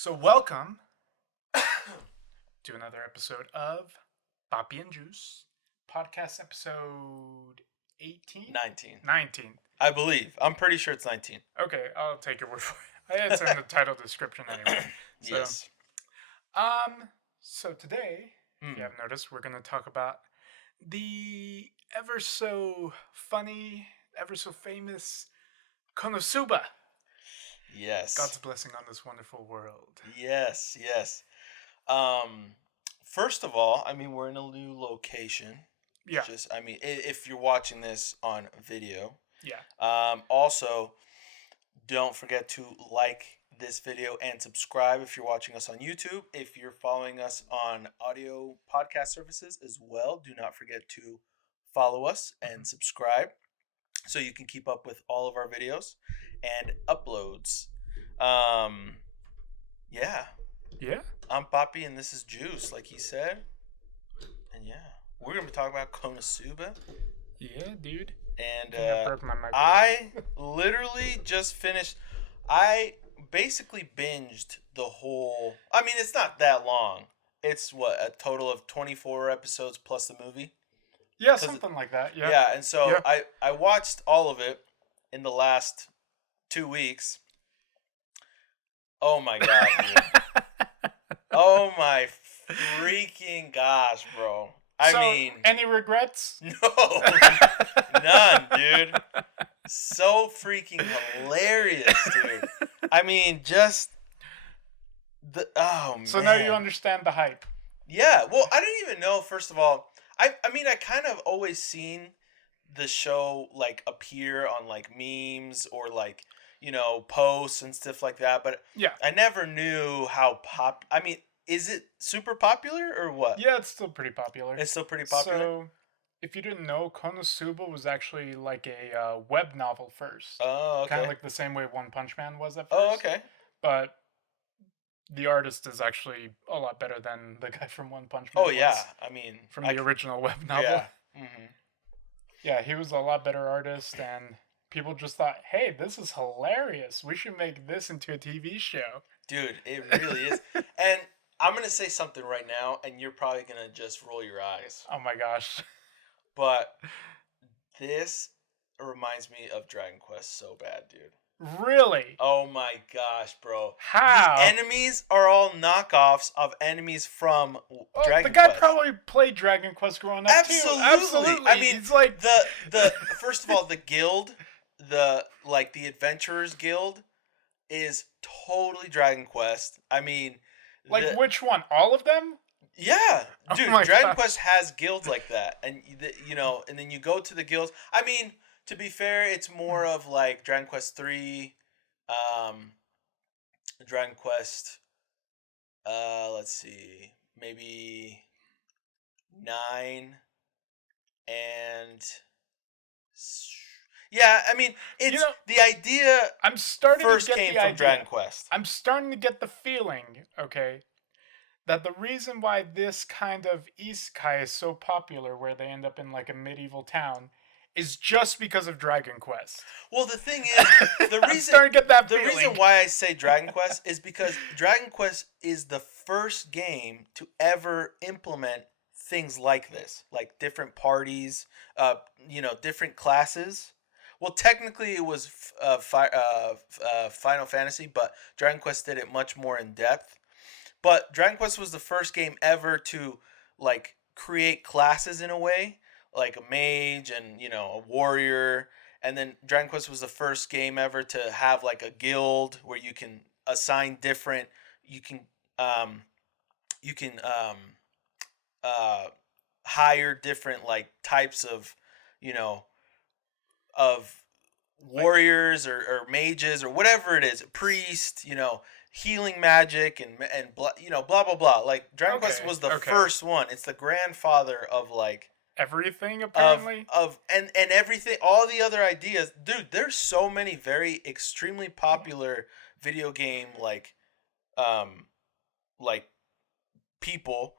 So welcome to another episode of Poppy and Juice, podcast episode 18? 19. 19. I believe. I'm pretty sure it's 19. Okay, I'll take your word for it. It's in the title description anyway. So, Yes. So today, if you haven't noticed, we're going to talk about the ever so funny, ever so famous Konosuba. Yes. God's blessing on this wonderful world. Yes. First of all, we're in a new location. Yeah. If you're watching this on video. Yeah. Also, don't forget to like this video and subscribe if you're watching us on YouTube. If you're following us on audio podcast services as well, do not forget to follow us and subscribe so you can keep up with all of our videos and uploads. Yeah. Yeah. I'm Poppy and this is Juice, like he said. And yeah, we're gonna be talking about Konosuba. Yeah, dude. And I literally just finished. I basically binged the whole. It's not that long. It's a total of 24 episodes plus the movie. Yeah, something like that. Yeah. Yeah, and so I watched all of it in the last 2 weeks. Oh my god, dude. Oh my freaking gosh, bro. Any regrets? No. None, dude. So freaking hilarious, dude. So now you understand the hype. Yeah, well, I didn't even know, first of all. I kind of always seen the show, appear on, memes or, posts and stuff like that. But yeah, I never knew how is it super popular or what? Yeah, it's still pretty popular. It's still pretty popular? So, if you didn't know, Konosuba was actually like a web novel first. Oh, okay. Kind of like the same way One Punch Man was at first. Oh, okay. But the artist is actually a lot better than the guy from One Punch Man. Oh, yeah. From the original web novel. Yeah. Mm-hmm. Yeah, he was a lot better artist, and people just thought, hey, this is hilarious. We should make this into a TV show. Dude, it really is. And I'm going to say something right now, and you're probably going to just roll your eyes. Oh my gosh. But this reminds me of Dragon Quest so bad, dude. Really? Oh my gosh, bro. How? The enemies are all knockoffs of enemies from Dragon Quest. The guy probably played Dragon Quest growing up too. Absolutely. He's like the first of all, the guild, the Adventurers Guild is totally Dragon Quest. Which one? All of them? Yeah, dude. Oh Dragon Quest has guilds like that, and and then you go to the guilds. To be fair, it's more of Dragon Quest 3, Dragon Quest. Let's see, maybe 9, and yeah. It's the idea. I'm starting first to get came the from idea. Dragon Quest. I'm starting to get the feeling, okay, that the reason why this kind of isekai is so popular, where they end up in a medieval town, is just because of Dragon Quest. Well, the thing is, I'm starting to get that feeling. The reason why I say Dragon Quest is because Dragon Quest is the first game to ever implement things like this, like different parties, different classes. Well, technically it was Final Fantasy, but Dragon Quest did it much more in depth. But Dragon Quest was the first game ever to create classes in a way, like a mage and a warrior. And then Dragon Quest was the first game ever to have a guild where you can assign different. You can hire different types of of warriors or mages or whatever it is, priest, healing magic and blah blah blah. Dragon Quest was the first one. It's the grandfather of everything, apparently, and everything, all the other ideas. Dude, there's so many very extremely popular video game people,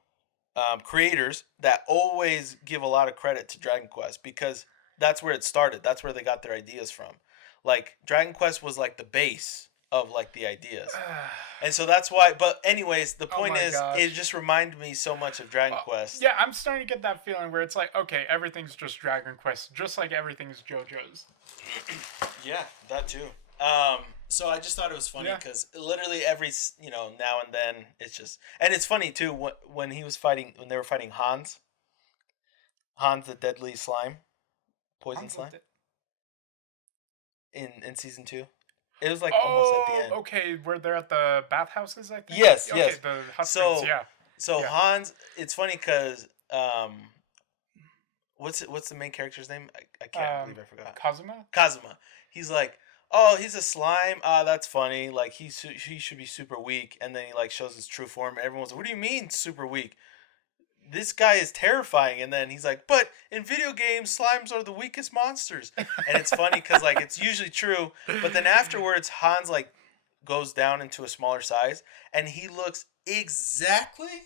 creators that always give a lot of credit to Dragon Quest because that's where it started. That's where they got their ideas from. Dragon Quest was the base of like the ideas. And so that's why, but anyways, the Oh point my is, it gosh. just reminded me so much of Dragon Well, Quest. yeah, I'm starting to get that feeling where it's like, okay, everything's just Dragon Quest, just like everything's JoJo's. Yeah, that too. So I just thought it was funny Yeah. because literally every now and then it's just, and it's funny too when he was fighting, when they were fighting Hans the deadly slime, poison slime, in season 2. It was like almost at the Oh, end. okay, where they're at the bathhouses, I think. Yes, Okay, yes. the hot springs. So Yeah, so yeah. Hans, it's funny because what's the main character's name? I can't believe I forgot. Kazuma. Kazuma. He's like, oh, he's a slime. Ah, that's funny. Like he should be super weak, and then he like shows his true form, and everyone's like, what do you mean super weak? This guy is terrifying. And then he's like, but in video games, slimes are the weakest monsters. And it's funny because like it's usually true, but then afterwards Hans like goes down into a smaller size, and he looks exactly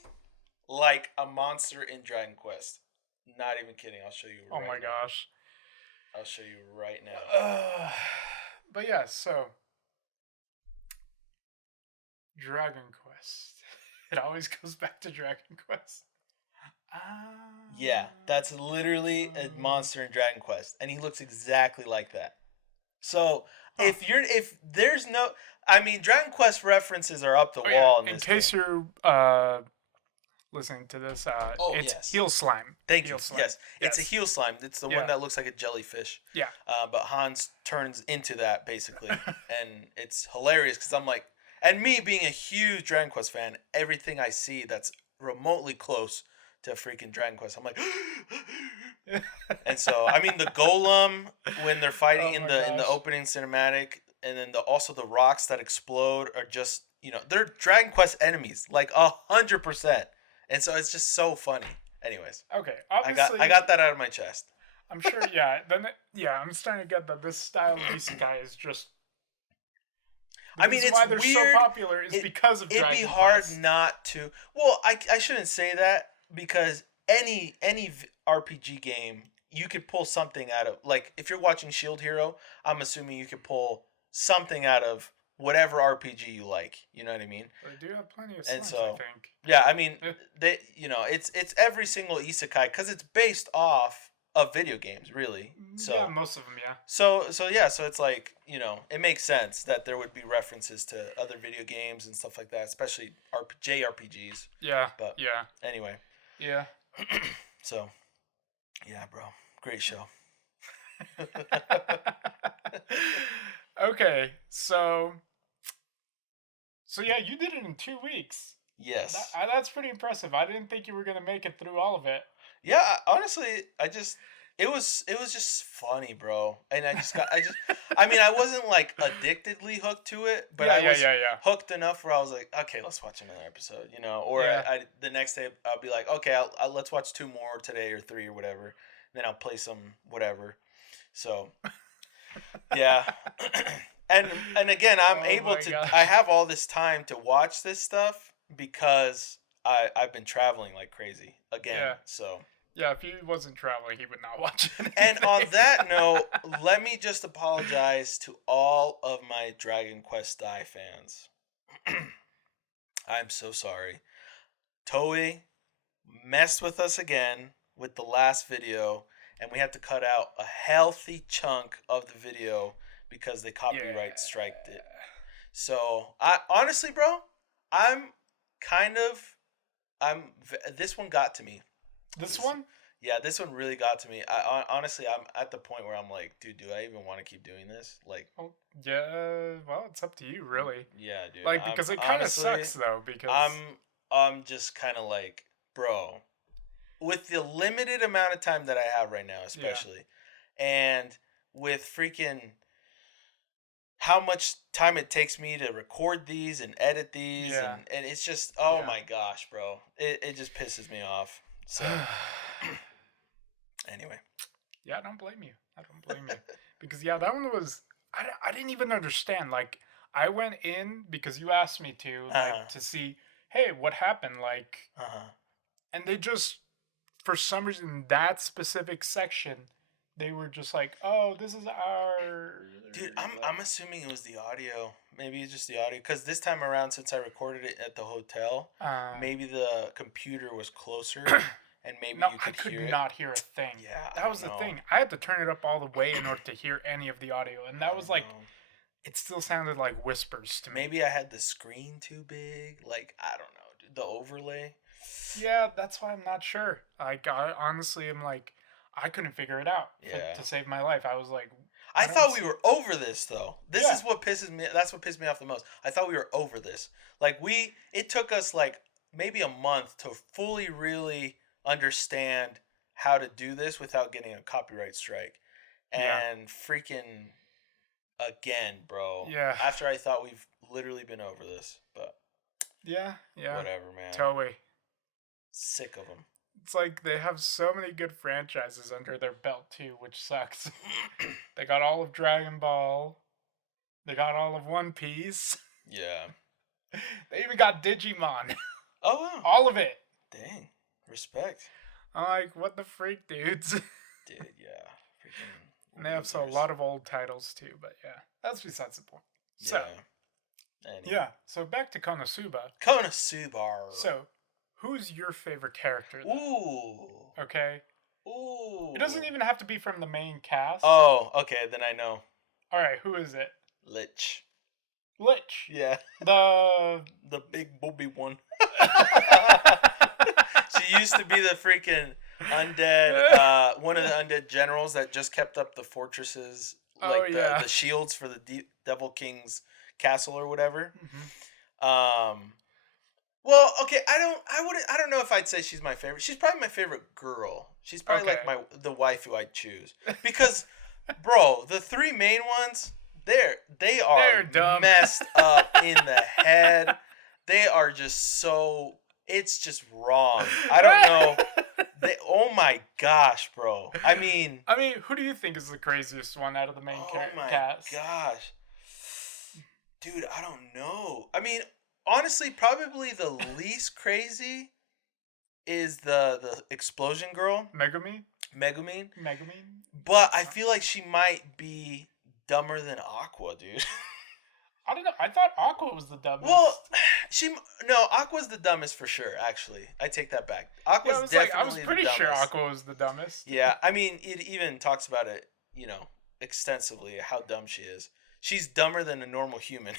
like a monster in Dragon Quest. Not even kidding. I'll show you. Oh my gosh. I'll show you right now. But yeah, so Dragon Quest. It always goes back to Dragon Quest. Yeah, that's literally a monster in Dragon Quest, and he looks exactly like that. So if there's no, I mean, Dragon Quest references are up the wall in in this case game. you're listening to this, it's yes. heel slime. Thank heel you. Slime. Yes, it's a heel slime. It's the one that looks like a jellyfish. Yeah. But Hans turns into that basically, and it's hilarious because I'm like, and me being a huge Dragon Quest fan, everything I see that's remotely close to freaking Dragon Quest, I'm like, and so I mean the golem when they're fighting in the opening cinematic, and then also the rocks that explode are just they're Dragon Quest enemies like 100%, and so it's just so funny. Anyways, okay, obviously, I got that out of my chest. I'm sure. Yeah, I'm starting to get that this style of isekai is just. I mean, it's why they're weird. So popular is because of Dragon Quest. It'd be hard not to. Well, I shouldn't say that because any RPG game you could pull something out of. Like if you're watching Shield Hero, I'm assuming you could pull something out of whatever RPG you like. You know what I mean? They do have plenty of and slimes, so I think. yeah, I mean they it's every single isekai because it's based off of video games, really. So yeah, most of them, yeah. So it's like it makes sense that there would be references to other video games and stuff like that, especially JRPGs. Yeah. But yeah. Anyway. Yeah. So, yeah, bro, great show. Okay, so yeah, you did it in 2 weeks. Yes. That's pretty impressive. I didn't think you were gonna make it through all of it. Yeah, honestly, it was just funny, bro. And I mean, I wasn't like addictedly hooked to it, but I was hooked enough where I was like, okay, let's watch another episode, or the next day I'll be like, okay, let's watch 2 more today or 3 or whatever. Then I'll play some whatever. So, yeah. and again, I'm able to, gosh. I have all this time to watch this stuff because I've been traveling like crazy again. Yeah. So. Yeah, if he wasn't traveling, he would not watch it. And on that note, let me just apologize to all of my Dragon Quest Die fans. I'm so sorry. Toei messed with us again with the last video, and we had to cut out a healthy chunk of the video because they copyright striked it. So, honestly, bro, this one got to me. This one? Yeah, this one really got to me. Honestly, I'm at the point where I'm like, dude, do I even want to keep doing this? Like, yeah, well, it's up to you, really. Yeah, dude. Like, because it kind of sucks though. Because I'm just kind of like, bro, with the limited amount of time that I have right now, especially, and with freaking how much time it takes me to record these and edit these, and it's just, my gosh, bro, it just pisses me off. So, anyway. Yeah, I don't blame you. Because, that one was... I didn't even understand. Like, I went in because you asked me to, like, to see, hey, what happened? Like, and they just, for some reason, that specific section, they were just like, oh, this is our Dude, I'm assuming it was the audio. Maybe it's just the audio. Because this time around, since I recorded it at the hotel, uh, maybe the computer was closer, and maybe no, you I could could hear it. not hear a thing. Yeah, I That don't was the know. thing. I had to turn it up all the way in order to hear any of the audio, and I that was don't like, know. it still sounded like whispers to me. Maybe I had the screen too big. Like, I don't know, dude. The overlay. Yeah, that's why I'm not sure. Like, I honestly am like, I couldn't figure it out Yeah. to save my life. I was like, I don't thought we see. were over this though. This Yeah, is what pisses me. That's what pissed me off the most. I thought we were over this. Like it took us like maybe a month to fully really understand how to do this without getting a copyright strike. yeah, And freaking again, bro. yeah, After I thought we've literally been over this, but yeah, yeah. whatever, man. Toei. Sick of them. It's like they have so many good franchises under their belt too, which sucks. They got all of Dragon Ball. They got all of One Piece. Yeah. They even got Digimon. Oh wow. All of it. Dang. Respect. I'm like, what the freak, dudes? Dude, yeah. Freaking And they have a losers. lot of old titles too, but yeah, that's besides the point. So, Anyway. yeah, so back to Konosuba. Konosuba. So, who's your favorite character? Then? Ooh. Okay. Ooh. It doesn't even have to be from the main cast. Oh, okay, then I know. All right, who is it? Lich. Lich. Yeah. The The big booby one. She used to be the freaking undead, one of the undead generals that just kept up the fortresses, like Oh, yeah. the shields for the Devil King's castle or whatever. Mhm. Well, okay, I don't know if I'd say she's my favorite. She's probably my favorite girl. She's probably like Okay. the wife who I'd choose because, bro, the three main ones, they are They're dumb. messed up in the head. They are just so. It's just wrong. I don't know. Oh my gosh, bro. I mean, who do you think is the craziest one out of the main oh my cast? gosh, dude, I don't know. I mean, honestly, probably the least crazy is the explosion girl, Megumi? Megumin. Megumi? But I feel like she might be dumber than Aqua, dude. I don't know. I thought Aqua was the dumbest. Well, Aqua's the dumbest for sure. Actually, I take that back. Aqua's I was definitely pretty the sure dumbest. Aqua was the dumbest. Yeah, I mean, it even talks about it, extensively how dumb she is. She's dumber than a normal human.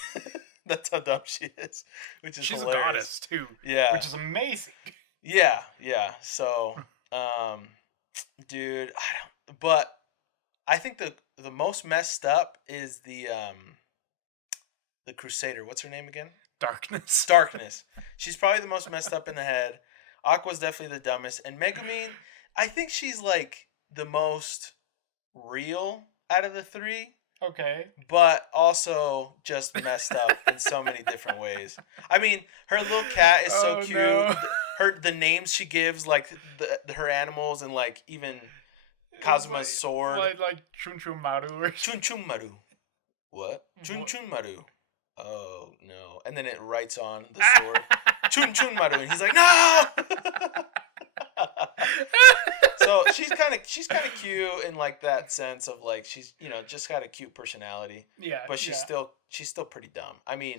That's how dumb she is, which is She's hilarious. a goddess too. Yeah, Which is amazing. yeah, yeah. So, dude, I don't. But I think the most messed up is the Crusader. What's her name again? Darkness. Darkness. She's probably the most messed up in the head. Aqua's definitely the dumbest, and Megumin, I think she's like the most real out of the three, Okay. but also just messed up in so many different ways. I mean, her little cat is so Oh, cute. no. The names she gives, like her animals, and like even Kazuma's sword. Like Chun Chun Maru or Chun Chun Maru. What? Chun Chun Maru. Oh no! And then it writes on the sword, Chun Chun Maru, and he's like, no. So she's kind of cute in like that sense of like she's just got a cute personality, Yeah. but she's yeah. still pretty dumb. I mean,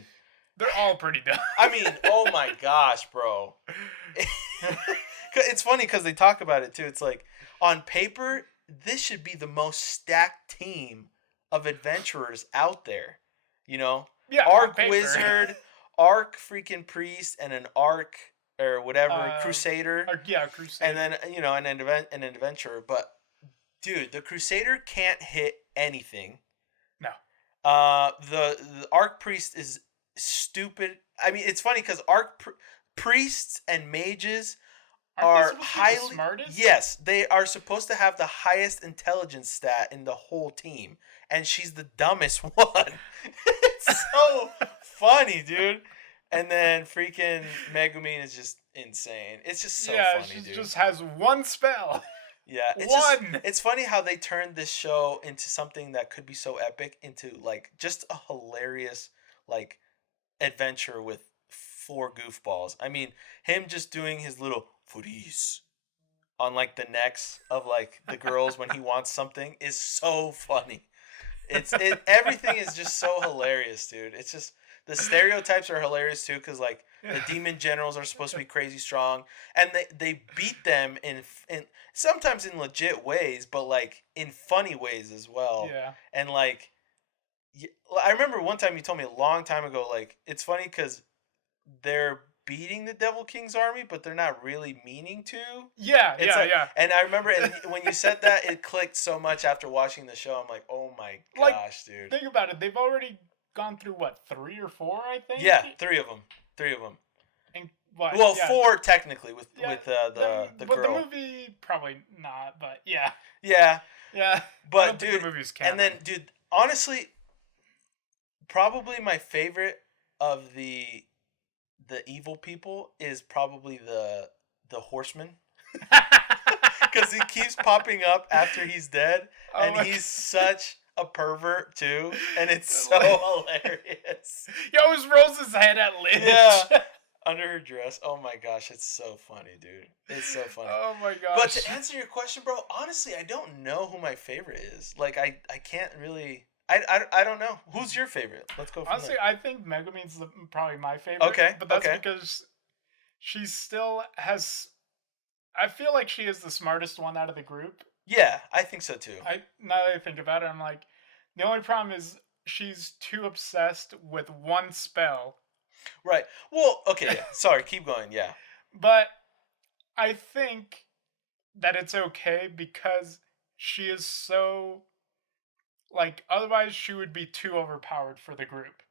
They're all pretty dumb. oh my gosh, bro. It's funny because they talk about it too. It's like on paper, this should be the most stacked team of adventurers out there. Yeah. Arc on paper. wizard, arc freaking priest, and an arc or whatever crusader, Yeah, Crusader. and then an adventurer. But dude, the crusader can't hit anything. No. The arc priest is stupid. I mean, it's funny because priests and mages Aren't are they supposed to be the highly smartest? yes, they are supposed to have the highest intelligence stat in the whole team, and she's the dumbest one. It's so funny, dude. And then freaking Megumin is just insane. It's just so funny, she dude. just has one spell. Yeah, it's funny how they turned this show into something that could be so epic into like just a hilarious like adventure with four goofballs. I mean, him just doing his little footies on like the necks of like the girls when he wants something is so funny. Everything is just so hilarious, dude. It's just the stereotypes are hilarious too, because like the demon generals are supposed to be crazy strong, and they beat them in sometimes in legit ways, but like in funny ways as well. Yeah. And like, I remember one time you told me a long time ago, like it's funny because they're beating the Devil King's army, but they're not really meaning to. Yeah, It's yeah, like, yeah. and I remember, and when you said that, it clicked so much after watching the show. I'm like, oh my Like, gosh, dude. think about it. They've already gone through what, 3 or 4, I think. Yeah, three of them. And what? Well, yeah. 4 technically with Yeah, with the but girl. the movie probably not. But yeah, Yeah, yeah. I but don't think dude, the movie's canon. and then dude, honestly, probably my favorite of the evil people is probably the horseman. Because he keeps popping up after he's dead, and he's such a pervert too, and it's so hilarious. He always rolls his head at Liz. Yeah, under her dress. Oh my gosh, it's so funny, dude. It's so funny. Oh my gosh. But to answer your question, bro, honestly, I don't know who my favorite is. Like, I can't really. I don't know. Who's your favorite? Let's go. Honestly, there. I think Megumin's probably my favorite. Okay, but that's okay. because she still has. I feel like she is the smartest one out of the group. Yeah, I think so too. Now that I think about it, I'm like, the only problem is she's too obsessed with one spell. Right. Well, okay. Yeah. Sorry. Keep going. Yeah. But I think that it's okay because she is so. Like, otherwise she would be too overpowered for the group.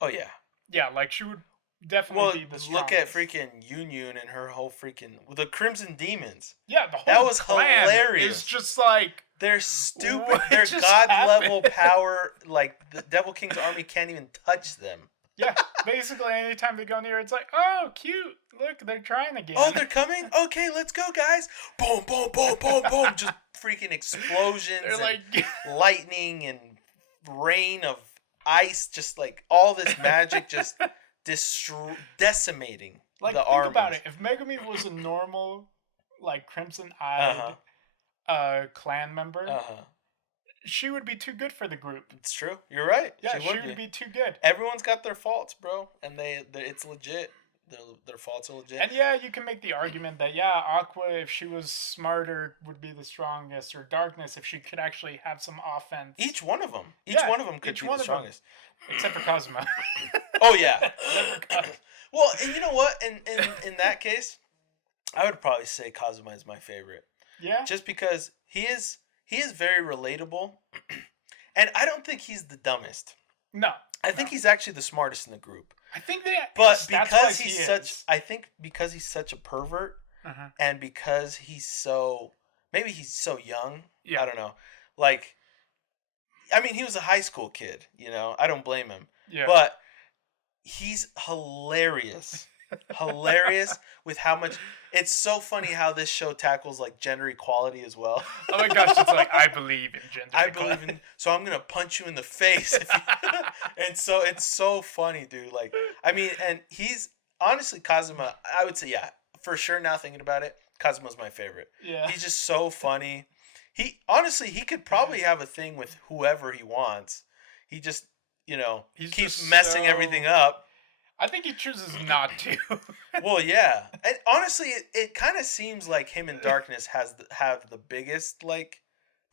Oh yeah. Yeah, like she would definitely be the strongest. Look at freaking Yun and her whole freaking the Crimson Demons. Yeah, the whole that was clan hilarious. Is just like they're stupid. what They're just god level happened? power. Like the Devil King's army can't even touch them. Yeah, basically anytime they go near, it's like, oh, cute. Look, they're trying again. Oh, they're coming. Okay, let's go, guys. Boom, boom, boom, boom, boom. Just freaking explosions. They're like lightning and rain of ice. Just like all this magic, just decimating like, the think armies. about it. If Megumi was a normal, like crimson-eyed, clan member, she would be too good for the group. It's true. You're right. Yeah, she would be too good. Everyone's got their faults, bro, and it's legit. Their faults are legit. And yeah, you can make the argument that Aqua, if she was smarter, would be the strongest, or Darkness, if she could actually have some offense. Each one of them could be the strongest, except for Kazuma. Oh yeah. Well, and you know what? In that case, I would probably say Kazuma is my favorite. Yeah. Just because he is very relatable, and I don't think he's the dumbest. No. I think he's actually the smartest in the group. I think that, but because because he's such a pervert, and because he's so young. Yeah. I don't know. Like, I mean, he was a high school kid. You know, I don't blame him. Yeah. But he's hilarious. Hilarious with how much. It's so funny how this show tackles like gender equality as well. Oh my gosh, it's like, I believe in gender equality. So I'm gonna punch you in the face if you, and so it's so funny, dude. Like, I mean, and he's honestly Kazuma, I would say, yeah, for sure. Now thinking about it, Kazuma's my favorite. Yeah, he's just so funny. He honestly, he could probably have a thing with whoever he wants. He just, he keeps messing everything up. I think he chooses not to. Well, yeah, and honestly, it kind of seems like him and Darkness have the biggest like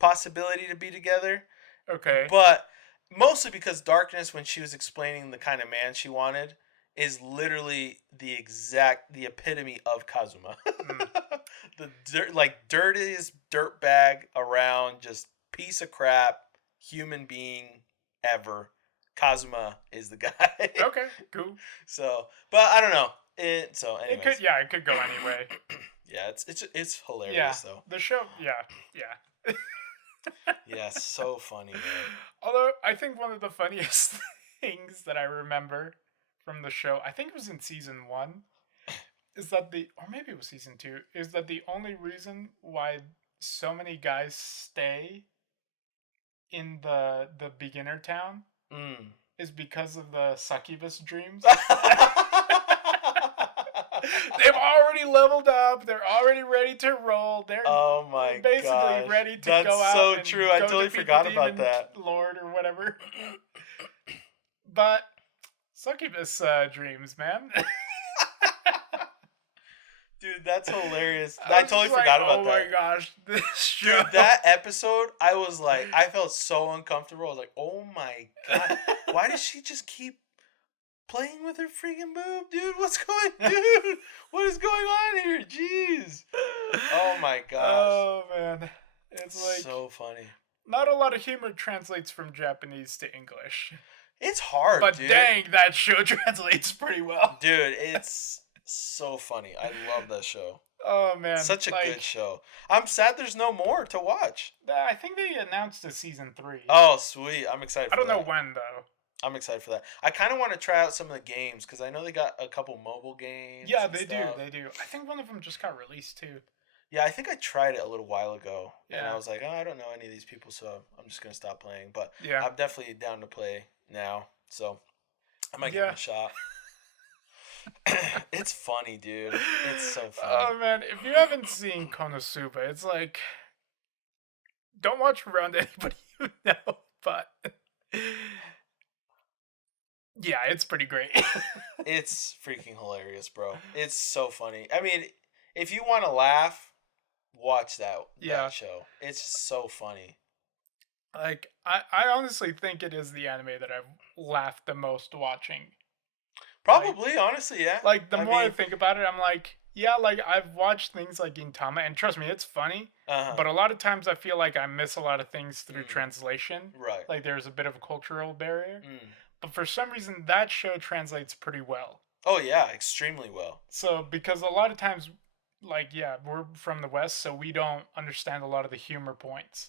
possibility to be together. Okay, but mostly because Darkness, when she was explaining the kind of man she wanted, is literally the epitome of Kazuma. The dirtiest dirtbag around, just piece of crap human being ever. Kazuma is the guy. Okay, cool. So, but I don't know. Anyways. It could go anyway. Yeah, it's hilarious though. The show, yeah. Yeah, so funny, man. Although I think one of the funniest things that I remember from the show, I think it was in season 1, is that or maybe it was season 2, is that the only reason why so many guys stay in the beginner town is because of the succubus dreams. They've already already leveled up. They're already ready to roll. They're Oh my basically gosh. ready to That's go out so and true. I go totally defeat the forgot about demon that. lord or whatever. But succubus dreams, man. Dude, that's hilarious. I I was totally just like, forgot oh about my that. gosh, this show. Dude, that episode, I was like, I felt so uncomfortable. I was like, oh my god, why does she just keep playing with her freaking boob, dude? Dude? What is going on here? Jeez. Oh my gosh. Oh man, it's like So funny. not a lot of humor translates from Japanese to English, It's hard, but dude. dang, that show translates pretty well. Dude, it's so funny. I love that show. Oh man, Such a like, good show. I'm sad there's no more to watch. I think they announced a season 3. Oh, sweet. I'm excited for I don't know that. when though. I'm excited for that. I kind of want to try out some of the games because I know they got a couple mobile games. Yeah, and they do. stuff. They do. I think one of them just got released too. Yeah, I think I tried it a little while ago, and Yeah. I was like, oh, I don't know any of these people, so I'm just gonna stop playing. But Yeah. I'm definitely down to play now, so I might give Yeah. it a shot. It's funny, dude. It's so funny. Oh man, if you haven't seen Konosuba, it's like don't watch around anybody you know, but yeah, it's pretty great. It's freaking hilarious, bro. It's so funny. I mean, if you want to laugh, watch that show. It's just so funny. Like I honestly think it is the anime that I've laughed the most watching. Probably, honestly, yeah. Like the more I think about it, I'm like, yeah, like I've watched things like Gintama, and trust me, it's funny. But a lot of times I feel like I miss a lot of things through translation. Right. Like there's a bit of a cultural barrier. Mm. But for some reason, that show translates pretty well. Oh yeah, extremely well. So because a lot of times, like yeah, we're from the West, so we don't understand a lot of the humor points.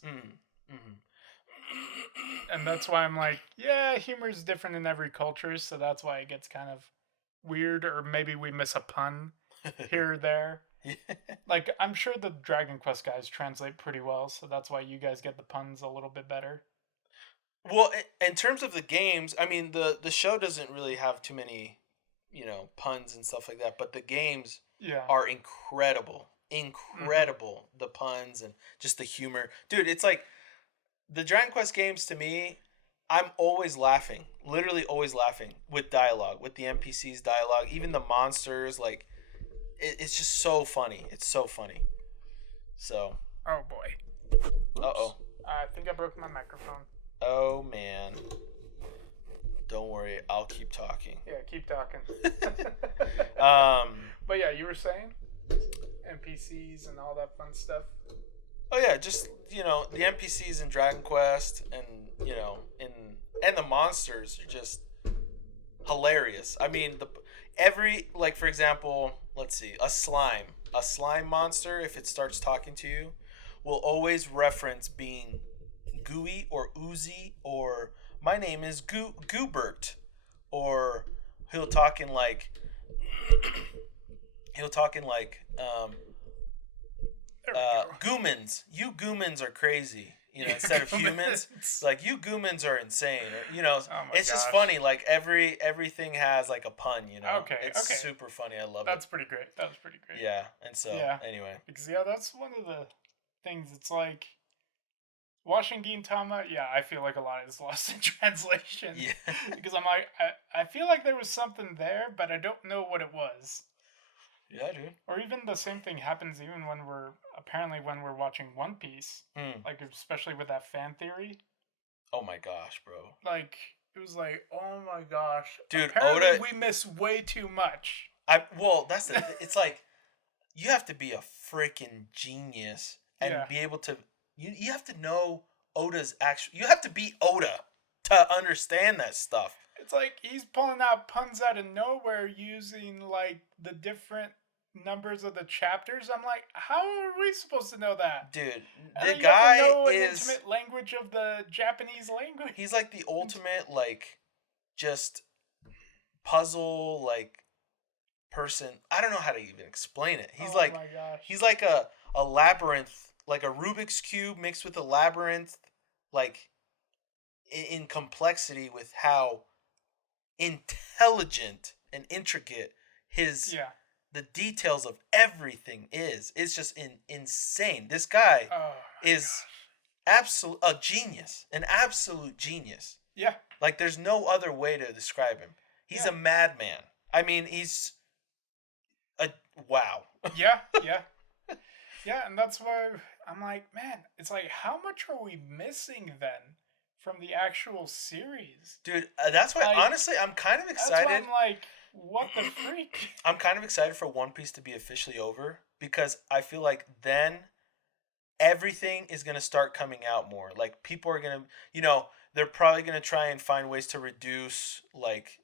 And that's why I'm like, yeah, humor is different in every culture, so that's why it gets kind of weird, or maybe we miss a pun here or there. Like, I'm sure the Dragon Quest guys translate pretty well, so that's why you guys get the puns a little bit better. Well, in terms of the games, I mean, the show doesn't really have too many, puns and stuff like that, but the games are incredible. Incredible. The puns and just the humor. Dude, it's like, the Dragon Quest games, to me, I'm always laughing. Literally always laughing with dialogue, with the NPCs dialogue, even the monsters. Like, it's just so funny. It's so funny. So. Oh, boy. Uh-oh. I think I broke my microphone. Oh, man. Don't worry. I'll keep talking. Yeah, keep talking. But yeah, you were saying? NPCs and all that fun stuff. Oh yeah, just the NPCs in Dragon Quest, and and the monsters are just hilarious. I mean, for example, let's see, a slime monster, if it starts talking to you, will always reference being gooey or oozy, or my name is Goobert, or he'll talk in like Goomans. You Goomans are crazy. Instead of humans, like you Goomans are insane. Or it's just funny. Like everything has like a pun. Okay. It's super funny. I love That's it. pretty great. That was pretty great. Yeah, and so anyway, because that's one of the things. It's like watching Gintama. Yeah, I feel like a lot is lost in translation. Yeah, because I'm like, I feel like there was something there, but I don't know what it was. Yeah, dude. Or even the same thing happens even when we're watching One Piece. Like, especially with that fan theory. Oh my gosh, bro. Like, it was like, oh my gosh. Dude, apparently Oda... we miss way too much. That's it's like, you have to be a freaking genius and be able to... You have to know Oda's actual... You have to be Oda to understand that stuff. It's like he's pulling out puns out of nowhere using like the different numbers of the chapters. I'm like, how are we supposed to know that? Dude, the guy know is an intimate language of the Japanese language. He's like the ultimate like just puzzle like person. I don't know how to even explain it. He's my gosh. He's like a labyrinth, like a Rubik's cube mixed with a labyrinth, like in complexity with how intelligent and intricate the details of everything it's just insane. This guy Oh my is a genius, an absolute genius. yeah, Like there's no other way to describe him. He's yeah, a madman. I mean, he's a wow. yeah, yeah, yeah, and that's why I'm like, man, it's like, how much are we missing then from the actual series? Dude, that's why Like, honestly I'm kind of that's why excited. I'm like, what the freak? I'm kind of excited for One Piece to be officially over because I feel like then everything is going to start coming out more. Like people are going to, they're probably going to try and find ways to reduce like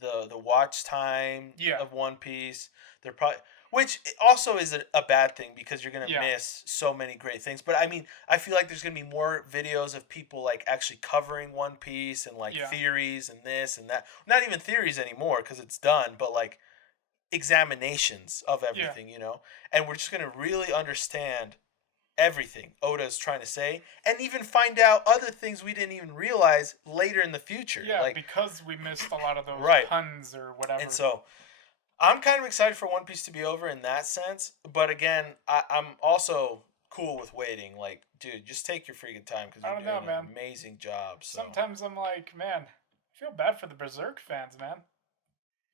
the watch time Yeah, of One Piece. They're probably which also is a bad thing because you're going to yeah, miss so many great things. But I mean, I feel like there's going to be more videos of people like actually covering One Piece and like yeah, theories and this and that. Not even theories anymore cuz it's done, but like examinations of yeah, everything, And we're just going to really understand everything Oda is trying to say and even find out other things we didn't even realize later in the future. yeah, Like, because we missed a lot of those right. puns or whatever. And so I'm kind of excited for One Piece to be over in that sense. But again, I'm also cool with waiting. Like, dude, just take your freaking time because I you're don't know, doing man. an amazing job. So. Sometimes I'm like, man, I feel bad for the Berserk fans, man,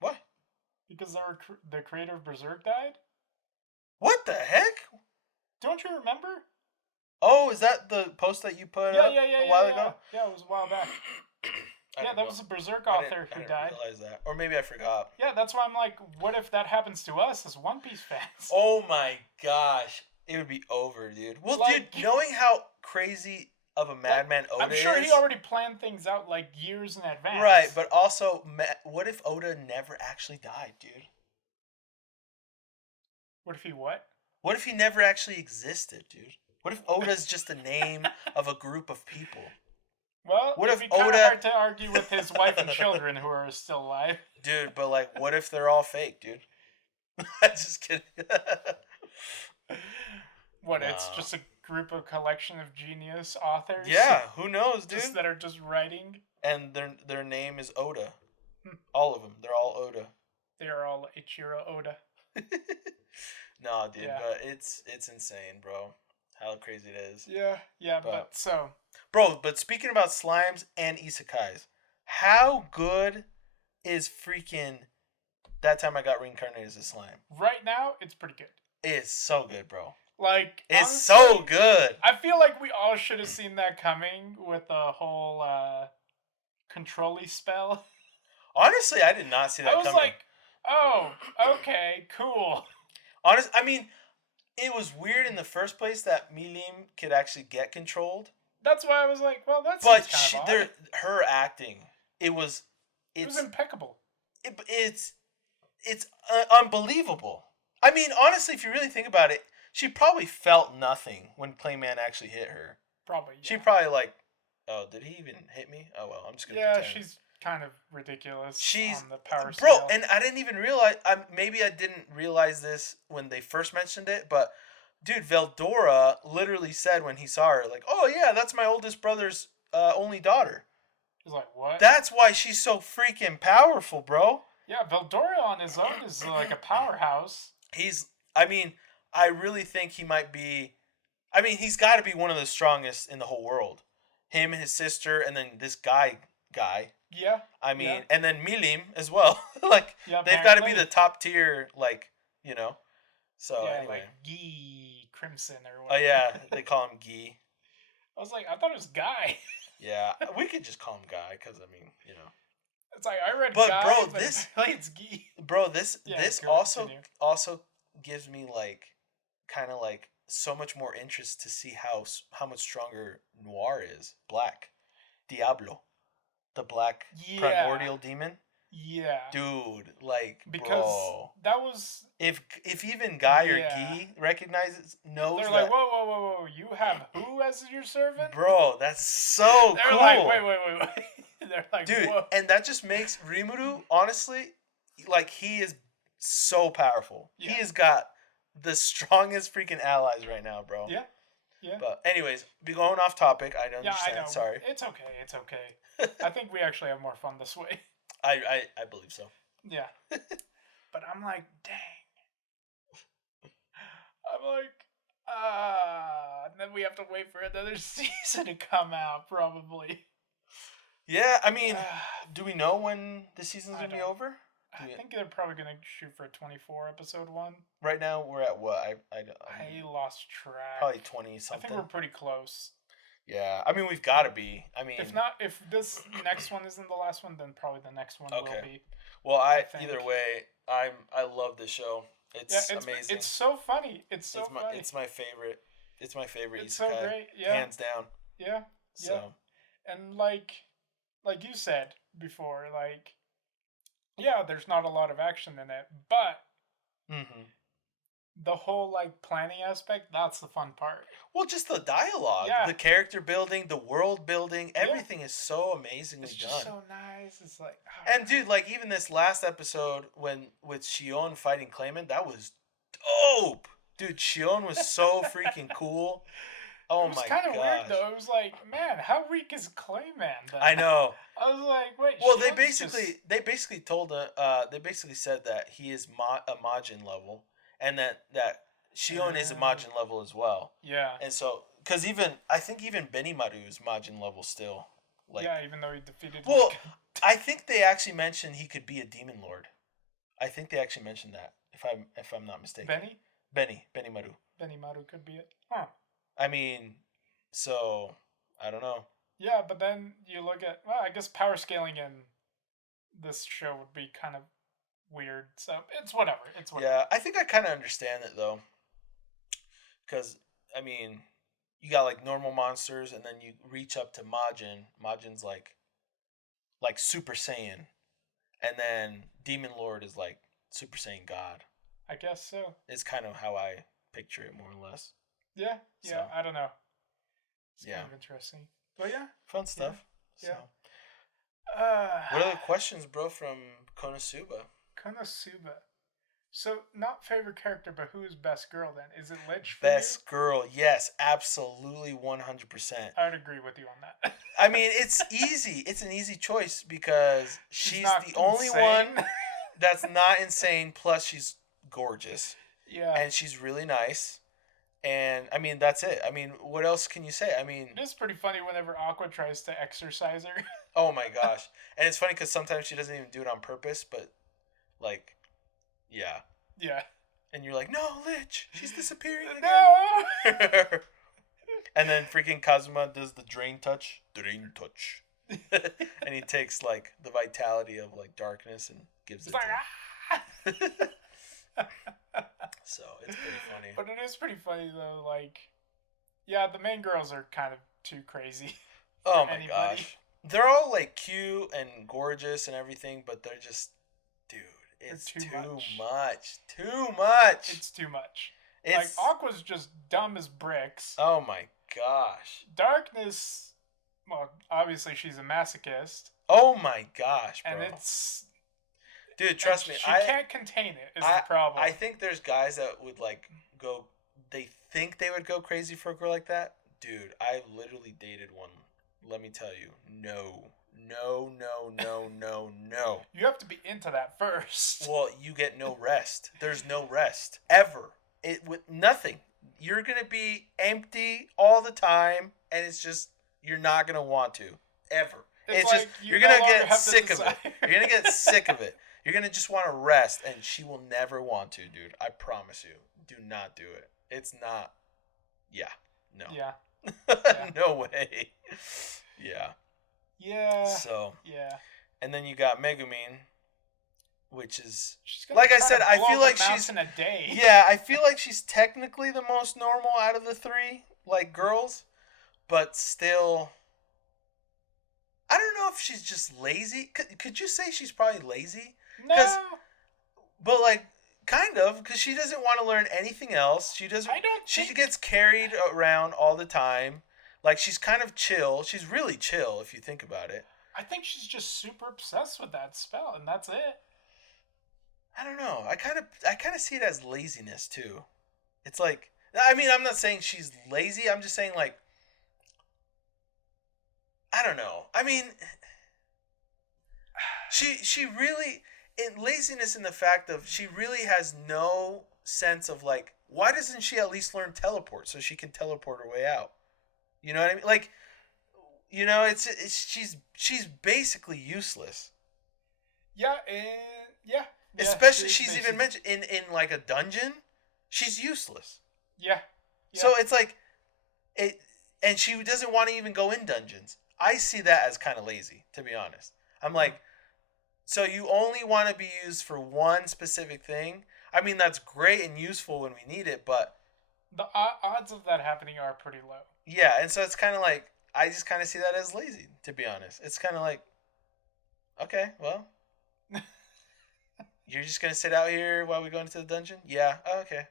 What? because the creator of Berserk died. What the heck? Don't you remember? Oh, is that the post that you put Yeah, up yeah, yeah, a yeah, while yeah. ago? Yeah, it was a while back. Yeah, that was a Berserk author who I didn't died. realize that. Or maybe I forgot. Yeah, that's why I'm like, what if that happens to us as One Piece fans? Oh my gosh. It would be over, dude. Well, Like- dude, knowing how crazy of a madman Oda I'm sure is. he already planned things out like years in advance. Right, but also, what if Oda never actually died, dude? What if he what? What if he never actually existed, dude? What if Oda's just a name of a group of people? Well, What it'd if be kind of Oda- hard to argue with his wife and children who are still alive. Dude, but like, what if they're all fake, dude? Just kidding. What? It's No. just a group of collection of genius authors. Yeah, who knows, dude? Just that are just writing. And their name is Oda. Hmm. All of them. They're all Oda. They are all Ichiro Oda. No, dude, Yeah. but it's insane, bro. How crazy it is. Yeah, but so Bro, but speaking about slimes and isekais, how good is freaking That Time I Got Reincarnated as a Slime? right now it's pretty good. It's so good, bro. Like It's honestly, so good. I feel like we all should have seen that coming with the whole control-y spell. Honestly, I did not see that I was coming. like, oh, okay, cool. I mean, it was weird in the first place that Milim could actually get controlled. That's why I was like, well, that's But kind of odd. her acting, It was impeccable. it's unbelievable. I mean, honestly, if you really think about it, she probably felt nothing when Clayman actually hit her. Probably. Yeah. She probably like, oh, did he even hit me? Oh well, I'm just gonna. Yeah, pretend. she's kind of ridiculous. She's on the power bro, scale. and I didn't even realize. Maybe I didn't realize this when they first mentioned it, but dude, Veldora literally said when he saw her, like, "Oh yeah, that's my oldest brother's only daughter." He's like, what? That's why she's so freaking powerful, bro. Yeah, Veldora on his own is like a powerhouse. I mean, I really think he might be. I mean, he's got to be one of the strongest in the whole world. Him and his sister, and then this guy. Yeah. I mean, Yeah. and then Milim as well. Like, Yeah, they've got to be apparently. the top tier, like, So, Yeah, anyway. like Guy Crimson or Oh, whatever. yeah, they call him Guy. I was like, I thought it was Guy. Yeah, we could just call him Guy, because, I mean, It's like, I read But, Guy, bro, but this- it's Guy. Bro, this Yeah, this go continue. also gives me, like, kind of, like, so much more interest to see how much stronger Noir is. Black. Diablo. The black Yeah. primordial demon. Yeah. Dude, like, Because bro. that was... If even Guy or Yeah. Guy knows They're that, like, whoa. You have who as your servant? bro, that's so They're cool. like, wait. They're like, Dude, whoa. and that just makes Rimuru, honestly, like, he is so powerful. Yeah. He has got the strongest freaking allies right now, bro. Yeah. Yeah. But anyways, be going off topic. I Yeah, understand. I know. Sorry. It's okay. I think we actually have more fun this way. I believe so. Yeah. But I'm like, dang. like, and then we have to wait for another season to come out, probably. Yeah, I mean, do we know when the season's going to be over? I think they're probably going to shoot for a 24 episode one. Right now, we're at what? I lost track. Probably 20 something. I think we're pretty close. Yeah, I mean, we've got to be. I mean, if this next one isn't the last one, then probably the next one will be. Well, either way, I love this show. It's amazing. It's so funny. It's funny. It's my favorite. It's my favorite. It's so great. Yeah. Hands down. Yeah. So. Yeah. And like you said before, like, yeah, there's not a lot of action in it, but the whole like planning aspect, that's the fun part. Well, just the dialogue, the character building, the world building, everything is so amazingly done. It's so nice. It's like, and dude, like even this last episode with Shion fighting Clayman, that was dope. Dude, Shion was so freaking cool. Oh my god. It was kind of weird though. It was like, man, how weak is Clayman then? I know. I was like, wait. Well, they basically told they basically said that he is a Majin level, and that Shion is a Majin level as well. Yeah. And so, because I think even Benimaru is Majin level still. Like, yeah, even though he defeated. Well, I think they actually mentioned he could be a demon lord. I think they actually mentioned that. If I'm not mistaken. Benimaru. Benimaru could be it. Huh. I mean, so I don't know. Yeah, but then you look at I guess power scaling in this show would be kind of weird. So it's whatever. Yeah, I think I kind of understand it though. Because I mean, you got like normal monsters, and then you reach up to Majin. Majin's like Super Saiyan, and then Demon Lord is like Super Saiyan God. I guess so. It's kind of how I picture it, more or less. Yeah, So. I don't know. It's kind of interesting. But yeah. Fun stuff. Yeah. What are the questions, bro, from Konosuba? So, not favorite character, but who's best girl then? Is it Lich for Best girl, yes, absolutely 100%. I would agree with you on that. I mean, it's easy. It's an easy choice because she's the only one that's not insane, plus she's gorgeous. Yeah. And she's really nice. And, I mean, that's it. I mean, what else can you say? I mean... It is pretty funny whenever Aqua tries to exercise her. Oh, my gosh. And it's funny because sometimes she doesn't even do it on purpose, but, like, yeah. Yeah. And you're like, no, Lich, she's disappearing again. No! And then freaking Kazuma does the drain touch. Drain touch. And he takes, like, the vitality of, like, darkness and gives it to him. So it's pretty funny. But it is pretty funny though. Like, yeah, the main girls are kind of too crazy. Oh my gosh, they're all like cute and gorgeous and everything, but they're just, dude, it's too much. Too much. It's too much. Like Aqua's just dumb as bricks. Oh my gosh. Darkness. Well, obviously she's a masochist. Oh my gosh, bro. And it's. Dude, trust me. She can't contain it, is the problem. I think there's guys that would, like, go... They think they would go crazy for a girl like that. Dude, I literally dated one. Let me tell you. No. No, no, no, no, no. You have to be into that first. Well, you get no rest. There's no rest. Ever. With nothing. You're going to be empty all the time, and it's just... You're not going to want to. Ever. It's like just... You're going to get sick of it. You're going to get sick of it. You're going to just want to rest, and she will never want to, dude. I promise you. Do not do it. It's not... Yeah. No. Yeah. No way. Yeah. Yeah. So. Yeah. And then you got Megumin, which is... Like I said, I feel like she's... in a day. Yeah, I feel like she's technically the most normal out of the three, like, girls. But still... I don't know if she's just lazy. Could you say she's probably lazy? No. But, like, kind of, because she doesn't want to learn anything else. She doesn't. She gets carried around all the time. Like, she's kind of chill. She's really chill, if you think about it. I think she's just super obsessed with that spell, and that's it. I don't know. I kind of see it as laziness, too. It's like... I mean, I'm not saying she's lazy. I'm just saying, like... I don't know. I mean... She really... laziness in the fact of she really has no sense of like, why doesn't she at least learn teleport so she can teleport her way out? You know what I mean? Like, it's she's basically useless. Yeah, and yeah, Especially she's she's even mentioned in like a dungeon, she's useless. yeah, yeah. So it's like it, and she doesn't want to even go in dungeons. I see that as kind of lazy, to be honest. I'm like, so you only want to be used for one specific thing. I mean, that's great and useful when we need it, but The odds of that happening are pretty low. yeah, and so it's kind of like I just kind of see that as lazy, to be honest. It's kind of like, okay, well, you're just gonna sit out here while we go into the dungeon? Yeah, okay.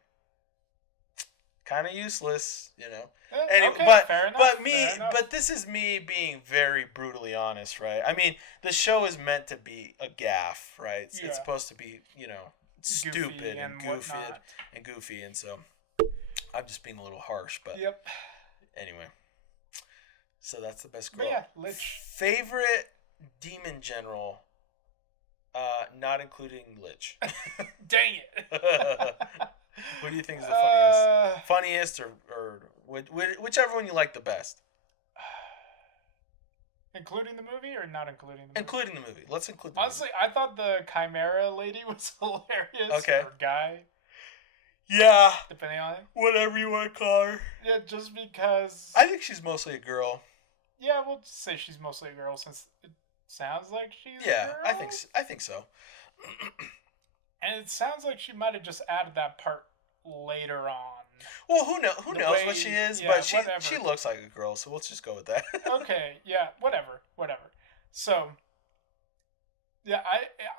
Kind of useless, you know. Anyway, Okay, fair enough. but this is me being very brutally honest, right? I mean, the show is meant to be a gaffe, right? It's supposed to be, stupid and goofy, and so I'm just being a little harsh, but yep. Anyway, so that's the best girl. But yeah, Lich. Favorite demon general, not including Lich. Dang it. Who do you think is the funniest? Funniest or whichever one you like the best. Including the movie or not including the movie? Including the movie. Let's include the Honestly, movie. I thought the Chimera lady was hilarious. Okay. Or guy. Yeah. Depending on it. Whatever you want to call her. Yeah, just because... I think she's mostly a girl. Yeah, we'll just say she's mostly a girl since it sounds like she's a girl. Yeah, I think so. And it sounds like she might have just added that part later on. Well, who knows what she is, yeah, but whatever. she looks like a girl, so we'll just go with that. Okay, yeah, whatever. So, yeah,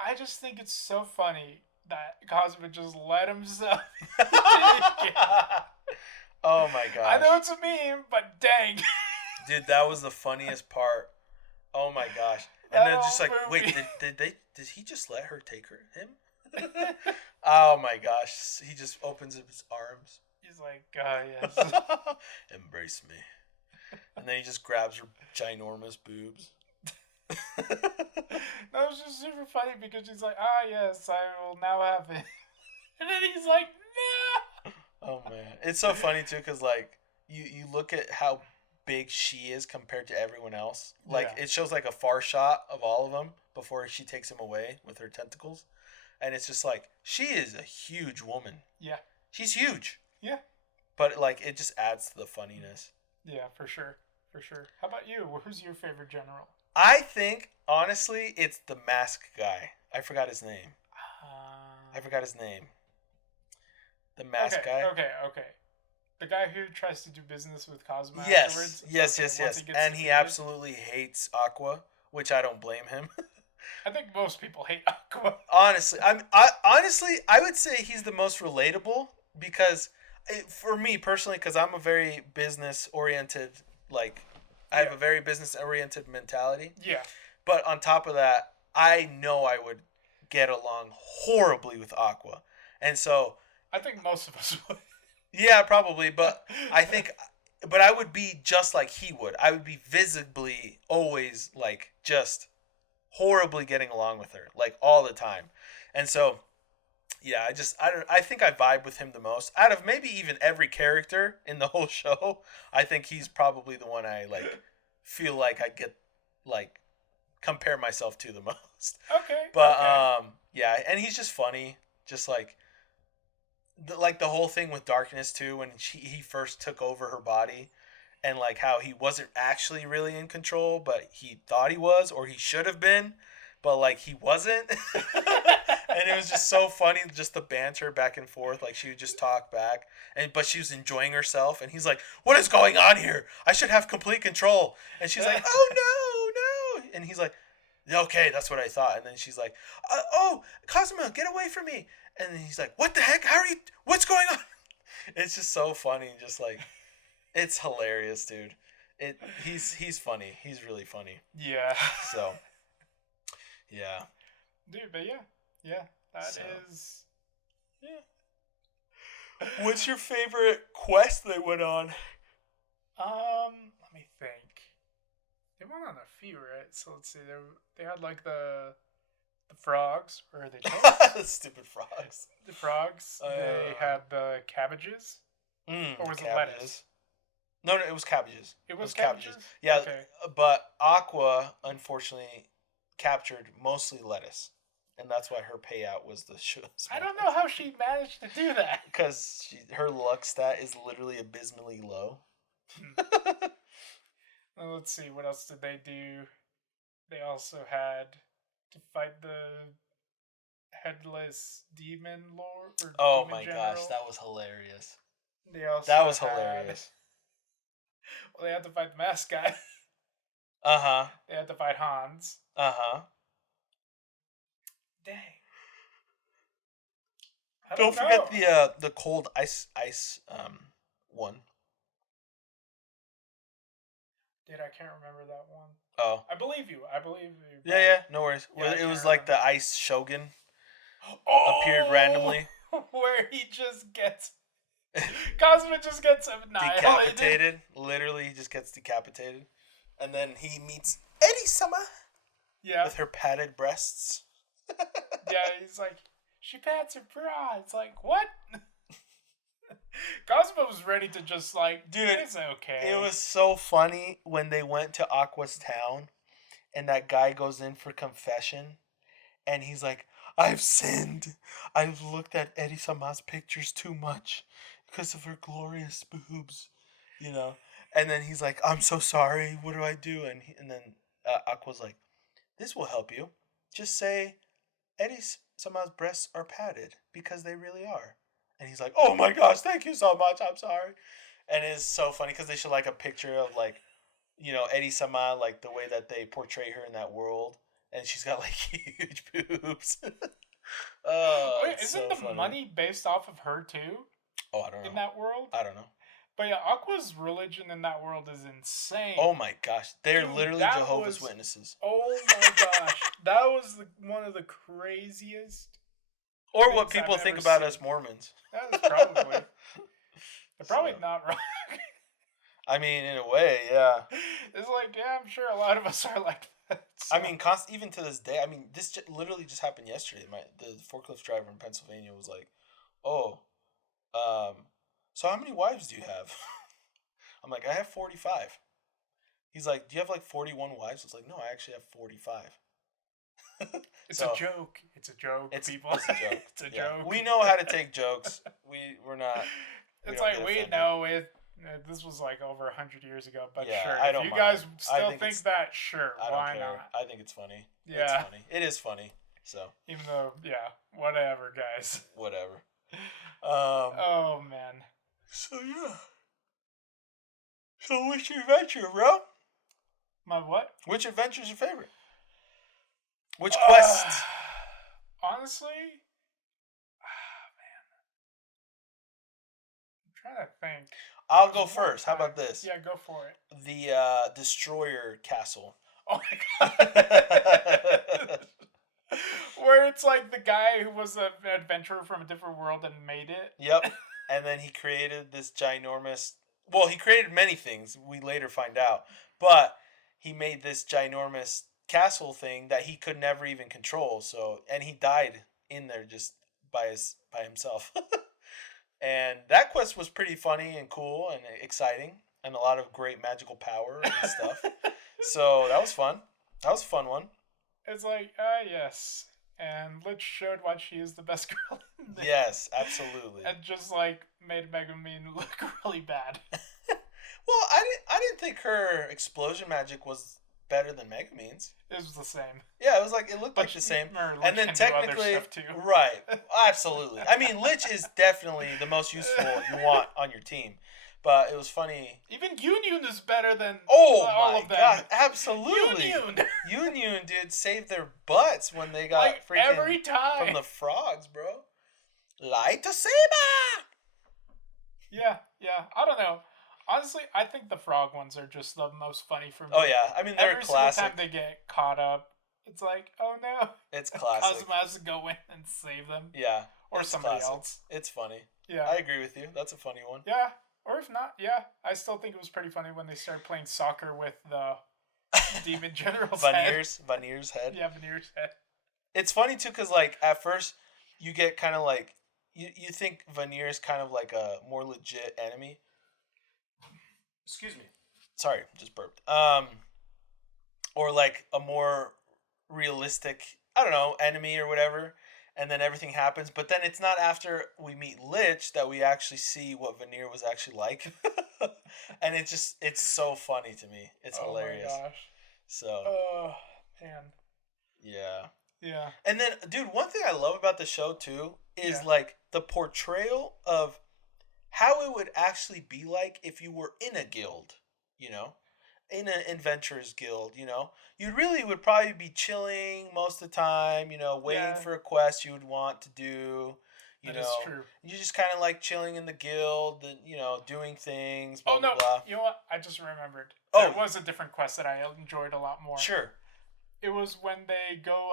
I just think it's so funny that Konosuba just let himself. Oh my gosh. I know it's a meme, but dang. Dude, that was the funniest part. Oh my gosh. And then just like, movie. wait, did he just let her take him? Oh my gosh. He just opens his arms. He's like, yes. Embrace me. And then he just grabs her ginormous boobs. That was just super funny because she's like, yes, I will now have it. And then he's like, no. Oh man. It's so funny too because like you look at how big she is compared to everyone else. Like it shows like a far shot of all of them before she takes him away with her tentacles. And it's just like, she is a huge woman. Yeah. She's huge. Yeah. But like it just adds to the funniness. Yeah, for sure. How about you? Who's your favorite general? I think, honestly, it's the mask guy. I forgot his name. The mask guy. Okay. The guy who tries to do business with Cosmo yes. afterwards? Yes. And he absolutely hates Aqua, which I don't blame him. I think most people hate Aqua. Honestly, I would say he's the most relatable because, for me personally, because I'm a very business-oriented, I have a very business-oriented mentality. Yeah. But on top of that, I know I would get along horribly with Aqua. And so... I think most of us would. Yeah, probably. But I would be just like he would. I would be visibly always, just horribly getting along with her. All the time. And so... Yeah, I think I vibe with him the most. Out of maybe even every character in the whole show, I think he's probably the one I feel like I get compare myself to the most. Okay. But yeah, and he's just funny. Just the whole thing with Darkness too, when he first took over her body, and how he wasn't actually really in control, but he thought he was, or he should have been, but he wasn't. And it was just so funny, just the banter back and forth. She would just talk back, but she was enjoying herself. And he's like, "What is going on here? I should have complete control." And she's like, "Oh no!" And he's like, "Okay, that's what I thought." And then she's like, "Oh, Cosmo, get away from me!" And then he's like, "What the heck? How are you? What's going on?" It's just so funny, just it's hilarious, dude. He's funny. He's really funny. Yeah. So, yeah. Dude, but yeah. Yeah, that is. Yeah. What's your favorite quest they went on? Let me think. They went on a few, right? So let's see. They had the The frogs, or the toads? Stupid frogs. The frogs. They had the cabbages, or was it lettuce? Cabbages. No, it was cabbages. It was cabbages. Yeah, Okay. but Aqua unfortunately captured mostly lettuce, and that's why her payout was the I don't know how she managed to do that. Because her luck stat is literally abysmally low. Well, let's see, what else did they do? They also had to fight the headless demon lord or Oh demon my general. gosh, that was hilarious. They also That was had, hilarious. Well, they had to fight the mask guy. Uh-huh. They had to fight Hans. Uh-huh. Dang. Don't forget the cold ice one. Dude, I can't remember that one. Oh. I believe you. Yeah, no worries. Yeah, it was like the ice shogun appeared Oh! randomly. Where he just gets Cosmo just gets annihilated. Decapitated. Literally, he just gets decapitated. And then he meets Eddie-sama. Yeah. With her padded breasts. Yeah, he's like, she pats her bra. It's like, what? Cosmo was ready to just like, dude, it's okay. It was so funny when they went to Aqua's town and that guy goes in for confession and he's like, I've sinned. I've looked at Eddie-sama's pictures too much because of her glorious boobs, you know. And then he's like, I'm so sorry. What do I do? And then Aqua's like, this will help you. Just say Eddie-sama's breasts are padded because they really are. And he's like, oh my gosh, thank you so much. I'm sorry. And it's so funny because they show like a picture of like, you know, Eddie-sama, like the way that they portray her in that world. And she's got like huge boobs. Oh, wait, isn't the money based off of her too? Oh, I don't know. In that world? I don't know. But yeah, Aqua's religion in that world is insane. Oh my gosh. They're literally Jehovah's Witnesses. Oh my gosh. That was one of the craziest. Or what people think about us Mormons. That is probably. They're probably not wrong. I mean, in a way, yeah. It's like, yeah, I'm sure a lot of us are like that. So. I mean, even to this day, I mean, this literally just happened yesterday. The forklift driver in Pennsylvania was like, oh, so how many wives do you have? I'm like, I have 45. He's like, do you have like 41 wives? I was like, no, I actually have 45. It's a joke. It's a joke, people. It's a joke. It's a joke. We know how to take jokes. We're not. It's like, this was like over 100 years ago, but yeah, sure. I don't if you mind. guys still think that, sure, why not? I think it's funny. Yeah. It's funny. It is funny. So. Even though, yeah, whatever, guys. Whatever. Oh, man. So, yeah. So, which adventure, bro? My what? Which adventure's your favorite? Which quest? Honestly, man, I'm trying to think. I'll go first. How about this? Yeah, go for it. The Destroyer Castle. Oh my god. Where it's like the guy who was an adventurer from a different world and made it. Yep. And then he created this ginormous... Well, he created many things, we later find out. But he made this ginormous castle thing that he could never even control. So, and he died in there just by himself. And that quest was pretty funny and cool and exciting, and a lot of great magical power and stuff. So that was fun. That was a fun one. It's like, yes. And Lich showed why she is the best girl in there. Yes, absolutely. And just like made Megumin look really bad. Well, I didn't think her explosion magic was better than Megumin's. It was the same. Yeah, it looked like the same. And then technically, right, absolutely. I mean, Lich is definitely the most useful you want on your team. But it was funny. Even Yunyun is better than all of them. God, absolutely. Yunyun, dude, saved their butts when they got like freaking every time from the frogs, bro. Lightsaber. Yeah. I don't know. Honestly, I think the frog ones are just the most funny for me. Oh yeah, I mean they're every classic. Every time they get caught up, it's like, oh no. It's classic. Cosmo has to go in and save them. Yeah. Or somebody else. It's funny. Yeah. I agree with you. That's a funny one. Yeah. Or if not, yeah. I still think it was pretty funny when they started playing soccer with the Demon General's Vanir's head. Yeah, Vanir's head. It's funny too, cause like at first you get kind of like you think Vanir is kind of like a more legit enemy. Excuse me. Sorry, just burped. Or like a more realistic, I don't know, enemy or whatever. And then everything happens, but then it's not after we meet Lich that we actually see what Vanir was actually like, and it's so funny to me. It's Oh my hilarious. gosh. So Oh man. yeah. Yeah. And then, dude, one thing I love about the show too is Yeah. like the portrayal of how it would actually be like if you were in a guild, you know, in an adventurers guild, you know. You really would probably be chilling most of the time, you know, waiting Yeah. for a quest you would want to do, you That is know. true. You just kind of like chilling in the guild and, you know, doing things, blah Oh blah no. blah. You know what? I just remembered. There Oh, was a different quest that I enjoyed a lot more. sure. It was when they go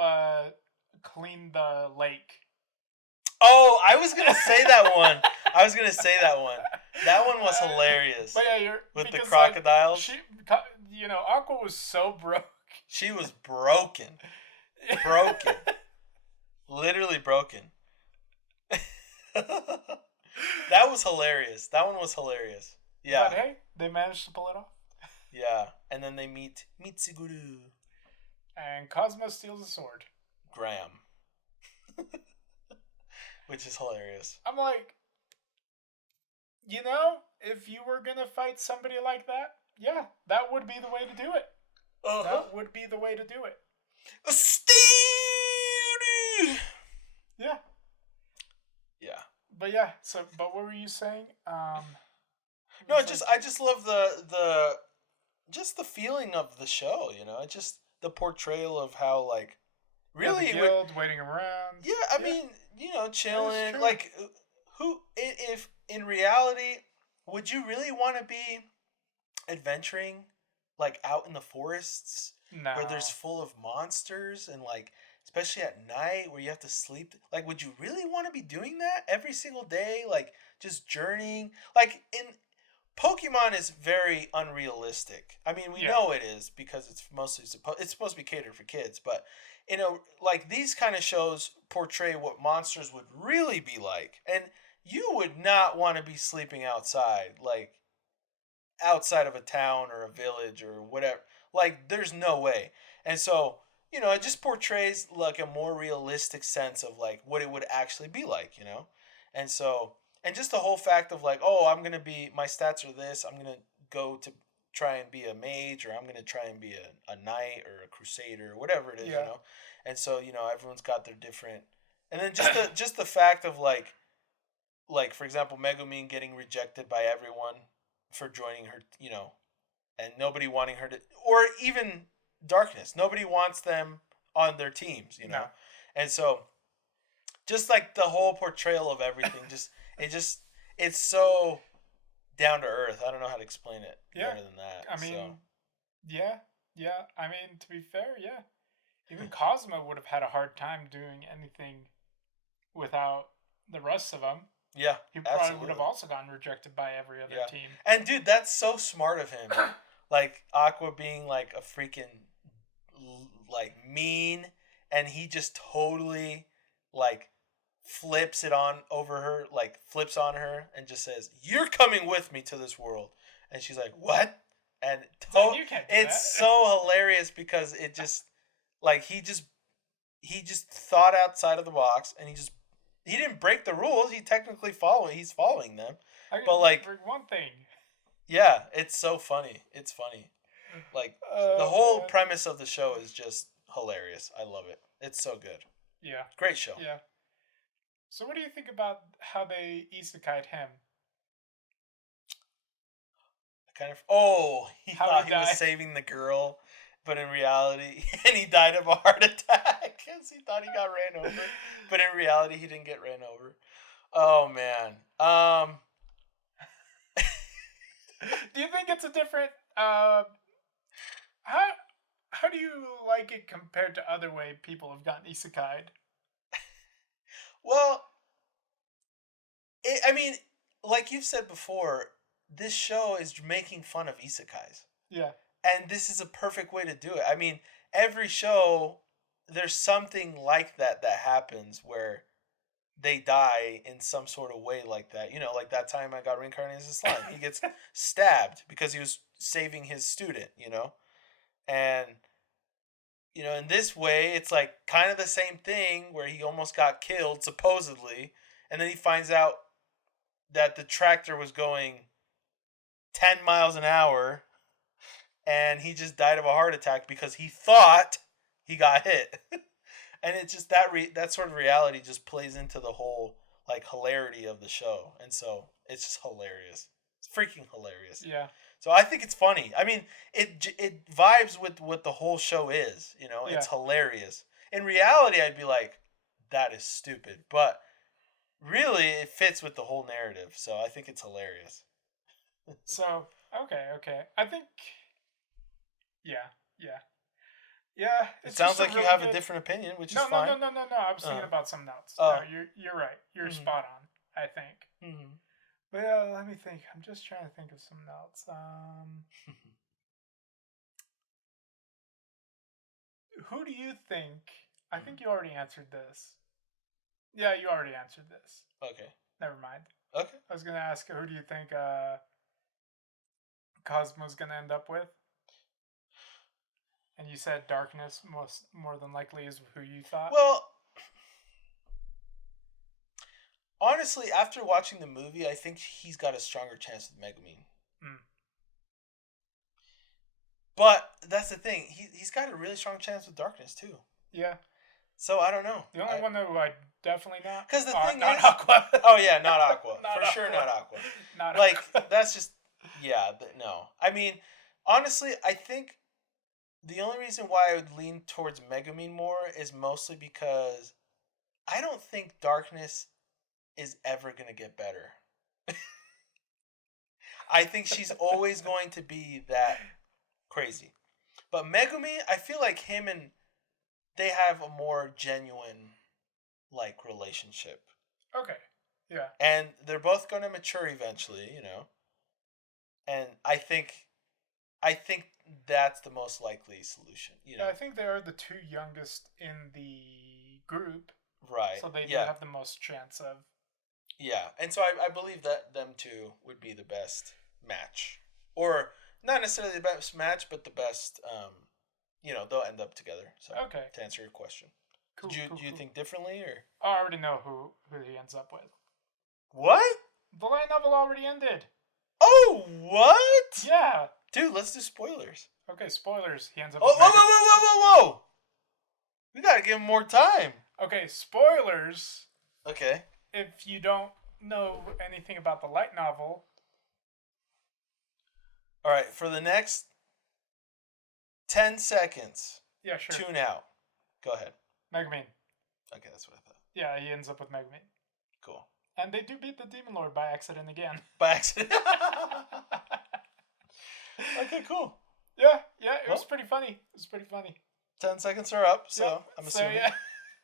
clean the lake. Oh, I was going to say that one. I was going to say that one. That one was hilarious. But yeah, you're with the because, crocodiles. Like, you know, Aqua was so broke. She was broken. Broken. Literally broken. That was hilarious. That one was hilarious. Yeah. But hey, they managed to pull it off. Yeah. And then they meet Mitsuguru. And Cosmo steals a sword. Graham. Which is hilarious. I'm like, you know, if you were gonna fight somebody like that, yeah, that would be the way to do it. That would be the way to do it. Steve! Yeah. Yeah. But yeah, but what were you saying? No, I just love the just the feeling of the show, you know. It's just the portrayal of how like really the guild waiting around. Yeah, I mean, you know, chilling. Like, who if in reality would you really want to be adventuring like out in the forests where there's full of monsters and like especially at night where you have to sleep? Like, would you really want to be doing that every single day? Like, just journeying? Like in Pokemon is very unrealistic. I mean, we know it is because it's mostly it's supposed to be catered for kids, but you know, like these kind of shows portray what monsters would really be like, and you would not want to be sleeping outside, like outside of a town or a village or whatever. Like, there's no way. And so, you know, it just portrays like a more realistic sense of like what it would actually be like, you know, and so and just the whole fact of like, oh, I'm gonna be my stats are this. I'm gonna go to try and be a mage, or I'm gonna try and be a knight or a crusader or whatever it is, you know. And so you know everyone's got their different, and then just the fact of like for example, Megumin getting rejected by everyone for joining her, you know, and nobody wanting her to, or even Darkness, nobody wants them on their teams, you know. No. And so just like the whole portrayal of everything, it's so down to earth. I don't know how to explain it better than that. I mean, yeah. I mean, to be fair, yeah. Even Cosmo would have had a hard time doing anything without the rest of them. Yeah, he probably would have also gotten rejected by every other team. And dude, that's so smart of him. Like Aqua being like a freaking like mean, and he just totally like flips it on over her, like flips on her and just says, "You're coming with me to this world." And she's like, "What?" And it's so hilarious because it just like he just thought outside of the box, and he didn't break the rules. He's following them. But like one thing. Yeah, it's so funny. It's funny. Like the whole premise of the show is just hilarious. I love it. It's so good. Yeah. Great show. Yeah. So what do you think about how they isekai'd him? He thought he was saving the girl, but in reality, and he died of a heart attack because he thought he got ran over, but in reality, he didn't get ran over. Oh man. Do you think it's a different? How do you like it compared to other way people have gotten isekai'd? Well, I mean, like you've said before, this show is making fun of isekais. Yeah. And this is a perfect way to do it. I mean, every show there's something like that happens where they die in some sort of way like that. You know, like that time I got reincarnated as a slime. He gets stabbed because he was saving his student, you know? And, you know, in this way, it's like kind of the same thing where he almost got killed, supposedly. And then he finds out that the tractor was going 10 miles an hour and he just died of a heart attack because he thought he got hit. And it's just that sort of reality just plays into the whole like hilarity of the show, and so it's just hilarious. It's freaking hilarious. Yeah. So I think it's funny. I mean, it vibes with what the whole show is. You know, it's Yeah. hilarious. In reality, I'd be like, that is stupid, but really, it fits with the whole narrative. So I think it's hilarious. So okay. I think. Yeah. Yeah. Yeah. It It's sounds just a like you really have good... a different opinion, which is No, fine. no. I was thinking Uh, about something else. No, oh. you're right. You're Mhm. spot on. I think. Mhm. Well, let me think. I'm just trying to think of something else. Who do you think? I think you already answered this. Yeah, you already answered this. Okay. Never mind. Okay. I was gonna ask, who do you think Cosmo's gonna end up with? And you said Darkness most more than likely is who you thought. Well, honestly, after watching the movie, I think he's got a stronger chance with Megumin. Mm. But that's the thing; he's got a really strong chance with Darkness too. Yeah. So I don't know. The only one who I definitely not. Because the thing not is, Aqua. oh yeah, not Aqua Not for sure, Aqua. not Aqua. Not Like Aqua. that's just no. I mean, honestly, I think the only reason why I would lean towards Megumin more is mostly because I don't think Darkness is ever gonna get better. I think she's always going to be that crazy. But Megumi, I feel like him and they have a more genuine like relationship. Okay. Yeah. And they're both going to mature eventually, you know. And I think that's the most likely solution, you know. Yeah, I think they are the two youngest in the group, Right. so they do yeah. have the most chance of. Yeah. And so I believe that them two would be the best match. Or not necessarily the best match, but the best you know, they'll end up together. So Okay. to answer your question. Cool. do you cool. think differently or Oh, I already know who he ends up with. what? The light novel already ended. Oh, what? Yeah. Dude, let's do spoilers. Okay, spoilers. He ends up Oh, with whoa, Megan. whoa. We gotta give him more time. Okay, spoilers. Okay. If you don't know anything about the light novel. All right, for the next 10 seconds, Yeah, sure. tune out. Go ahead. Megumin. Okay, that's what I thought. Yeah, he ends up with Megumin. Cool. And they do beat the Demon Lord by accident again. By accident. Okay, cool. Yeah, it was pretty funny. 10 seconds are up, so Yep, I'm assuming. yeah.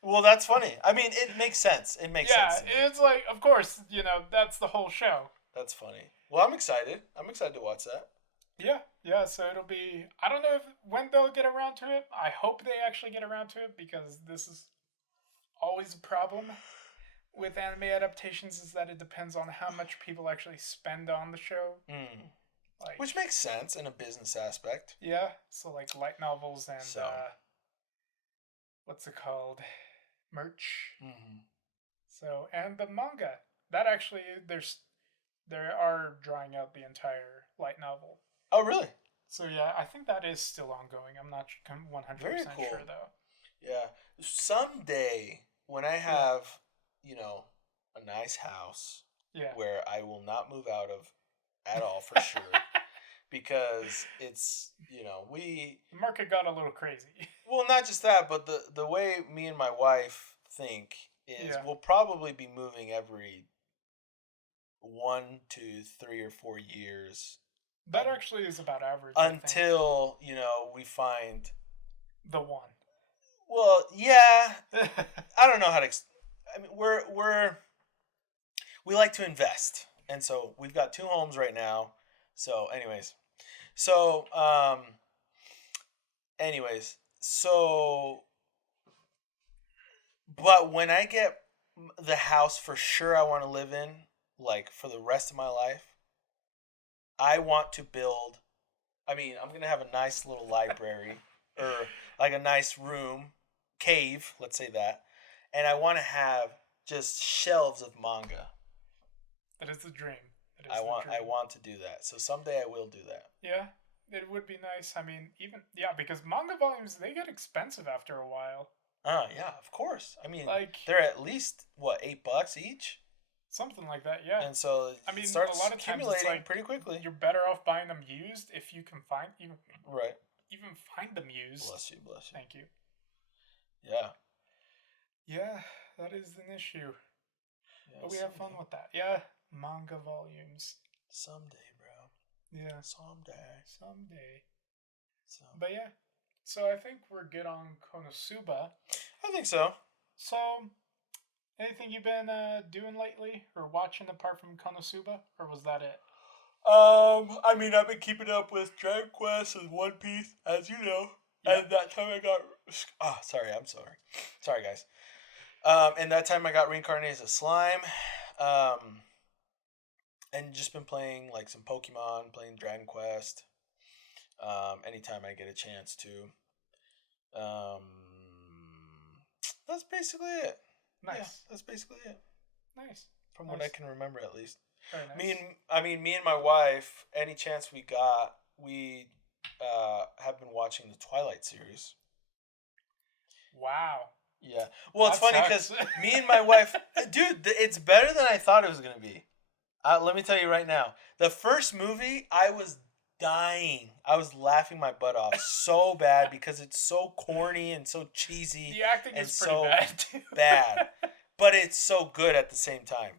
Well, that's funny. I mean, it makes sense. It makes sense. Yeah, it's like, of course, you know, that's the whole show. That's funny. Well, I'm excited. I'm excited to watch that. Yeah, so it'll be, I don't know when they'll get around to it. I hope they actually get around to it because this is always a problem with anime adaptations is that it depends on how much people actually spend on the show. Like, Which makes sense in a business aspect. yeah, so like light novels and So. what's it called? Merch. Mm-hmm. So, and the manga. That actually they are drawing out the entire light novel. Oh, really? So yeah, I think that is still ongoing. I'm not 100% Very cool. sure though. Yeah. Someday, when I have, you know, a nice house Yeah. where I will not move out of at all for sure, because it's, you know, The market got a little crazy. well, not just that, but the way me and my wife think is Yeah. we'll probably be moving every 1 to 3 or 4 years. That actually is about average. Until, you know, we find the one. Well, yeah. I don't know how to. I mean, we like to invest, and so we've got 2 homes right now. So, anyways, so But when I get the house for sure I want to live in, like for the rest of my life, I want to build. I mean, I'm gonna have a nice little library or like a nice room, cave, let's say that, and I want to have just shelves of manga. That is the dream. That is I the want dream. I want to do that. So someday I will do that. Yeah, it would be nice. I mean, even yeah, because manga volumes they get expensive after a while. Yeah, of course. I mean, Like they're at least what, $8 each, something like that. Yeah. and so I it mean, a starts lot of times it's accumulating like pretty quickly. you're better off buying them used if you can find Right. even find them used. Bless you, bless you. Thank you. Yeah. Yeah, that is an issue. Yeah, But we have fun with that. Yeah, manga volumes. Someday, bro. Yeah, Someday. someday. So But yeah, so I think we're good on Konosuba. I think so. So, anything you've been doing lately or watching apart from Konosuba, or was that it? I mean, I've been keeping up with Dragon Quest and One Piece, as you know. Yeah. And that time I got. Oh, sorry. I'm sorry. Sorry, guys. And that time I got reincarnated as a slime. And just been playing like some Pokemon, playing Dragon Quest. Anytime I get a chance to. That's basically it. Nice. Yeah, that's basically it. Nice. From what I can remember, at least. Very nice. Me and my wife, any chance we got, we have been watching the Twilight series. Wow. Yeah. Well, it's That funny because sucks. me and my wife, dude, it's better than I thought it was gonna be. Let me tell you right now, the first movie, I was dying. I was laughing my butt off so bad because it's so corny and so cheesy. The acting and is pretty so bad too. bad, but it's so good at the same time.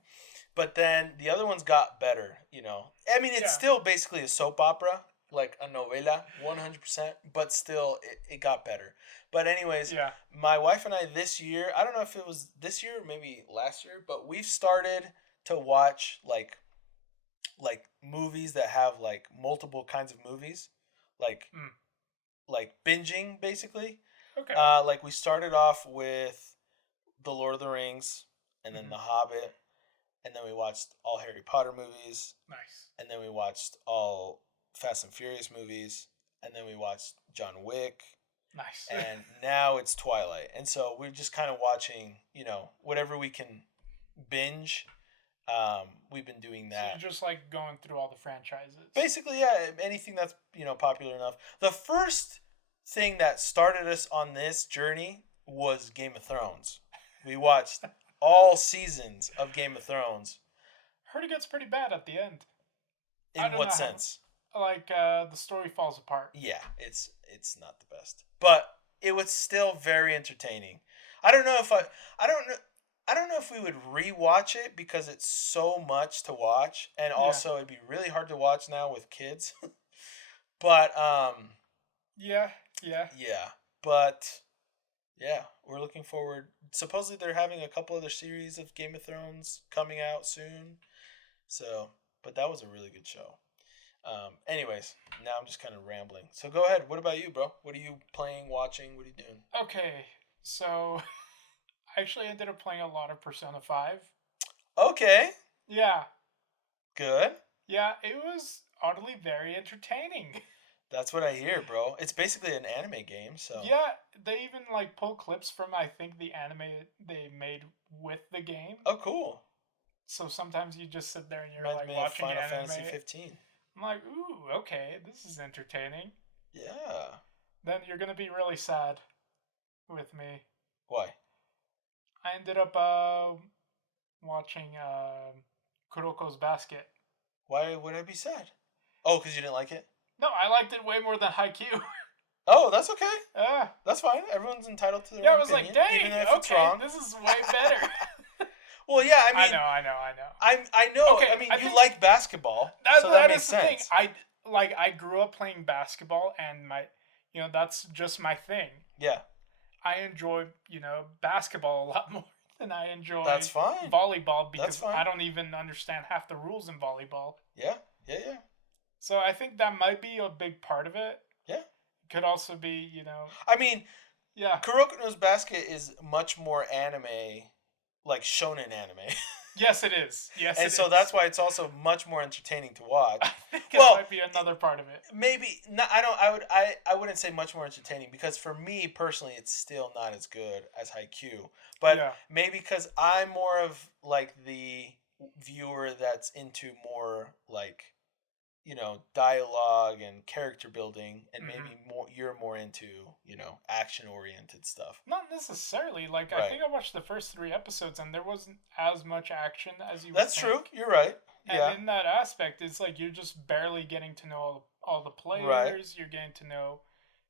But then the other ones got better, you know. I mean, it's Yeah. still basically a soap opera, like a novela, 100%, but still, it got better. But anyways, Yeah. my wife and I this year, I don't know if it was this year or maybe last year, but we've started to watch like movies that have like multiple kinds of movies, like Mm. like binging basically. Okay. Like we started off with The Lord of the Rings, and then Mhm. The Hobbit, and then we watched all Harry Potter movies, Nice. and then we watched all Fast and Furious movies, and then we watched John Wick, Nice. and now it's Twilight. And so we're just kind of watching, you know, whatever we can binge. We've been doing So that. you're just like going through all the franchises. Basically, yeah, anything that's, you know, popular enough. The first thing that started us on this journey was Game of Thrones. We watched all seasons of Game of Thrones. Heard it gets pretty bad at the end. I In don't what know how- sense? Like the story falls apart. Yeah, it's not the best, but it was still very entertaining. I don't know if I don't know if we would rewatch it because it's so much to watch, and also it'd be really hard to watch now with kids. But Yeah. yeah, but yeah, we're looking forward. Supposedly they're having a couple other series of Game of Thrones coming out soon. So, but that was a really good show. Anyways, now I'm just kind of rambling. So go ahead. What about you, bro? What are you playing, watching? What are you doing? Okay. So I actually ended up playing a lot of Persona 5. Okay, Yeah. good. Yeah, it was oddly very entertaining. That's what I hear, bro. It's basically an anime game, so. Yeah, they even like pull clips from I think the anime they made with the game. Oh, cool. So sometimes you just sit there and you're Reminds like me of watching Final anime. Fantasy 15. I'm like, ooh, okay, this is entertaining. Yeah. Then you're gonna be really sad with me. Why? I ended up watching Kuroko's Basket. Why would I be sad? Oh, because you didn't like it? No, I liked it way more than Haikyuu. Oh, that's okay. Yeah. That's fine. Everyone's entitled to their Yeah, own I was like, opinion, dang, even if it's okay, wrong. this is way better. Well, yeah, I mean, I know. I know. Okay, I mean, I you think like basketball, so that that makes is the thing. sense. I grew up playing basketball, and that's just my thing. Yeah, I enjoy basketball a lot more than I enjoy that's fine. volleyball because That's fine. I don't even understand half the rules in volleyball. Yeah. So I think that might be a big part of it. Yeah. Could also be I mean, Yeah. Kurokono's Basket is much more anime, like shonen anime. Yes, it is. Yes, And it so is. that's why it's also much more entertaining to watch. I think it Well, might be another part of it. maybe no, I don't. I wouldn't say much more entertaining because for me personally, it's still not as good as Haikyuu. But Yeah. maybe because I'm more of like the viewer that's into more like dialogue and character building, and maybe more you're more into action oriented stuff. Not necessarily. Like, I Right. think I watched the first 3 episodes, and there wasn't as much action as you would That's think. true. You're right. And Yeah. in that aspect, it's like you're just barely getting to know all the Right. players. You're getting to know,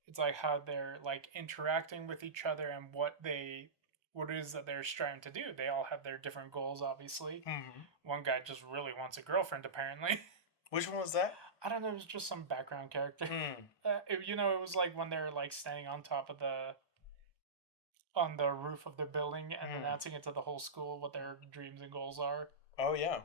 it's like how they're like interacting with each other and what it is that they're striving to do. They all have their different goals, obviously. Mm-hmm. One guy just really wants a girlfriend, apparently. Which one was that? I don't know. It was just some background character. Mm. It was like when they're like standing on top of on the roof of their building and announcing it to the whole school what their dreams and goals are. Oh yeah.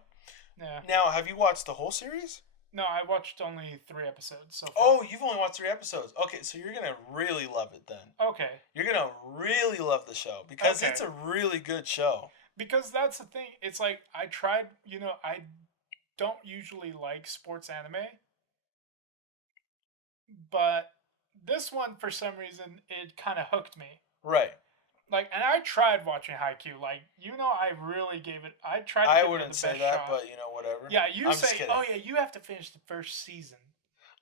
Yeah. Now, have you watched the whole series? No, I watched only 3 episodes so far. Oh, you've only watched 3 episodes. Okay, so you're gonna really love it then. Okay. You're gonna really love the show because Okay. it's a really good show. Because that's the thing. It's like I tried. I don't usually like sports anime, but this one for some reason it kind of hooked me. Right. Like, and I tried watching Haikyuu. Like, I really gave it. I tried. To I give wouldn't it the say best that, shot. but whatever. Yeah, you I'm just say, kidding. oh yeah, you have to finish the first season.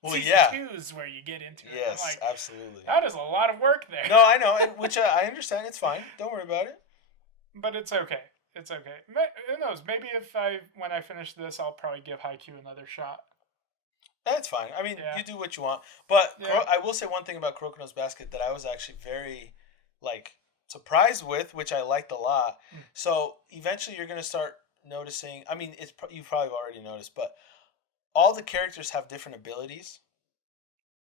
Well, Season yeah. 2 is where you get into it. Yes, I'm like, absolutely. that is a lot of work there. No, I know, which I understand. It's fine. Don't worry about it. But it's okay. It's okay. Who knows? Maybe when I finish this, I'll probably give Haikyuu another shot. That's fine. I mean, Yeah. you do what you want. But Yeah. I will say one thing about Kurokono's Basket that I was actually very, surprised with, which I liked a lot. So eventually you're going to start noticing, I mean, you've probably already noticed, but all the characters have different abilities.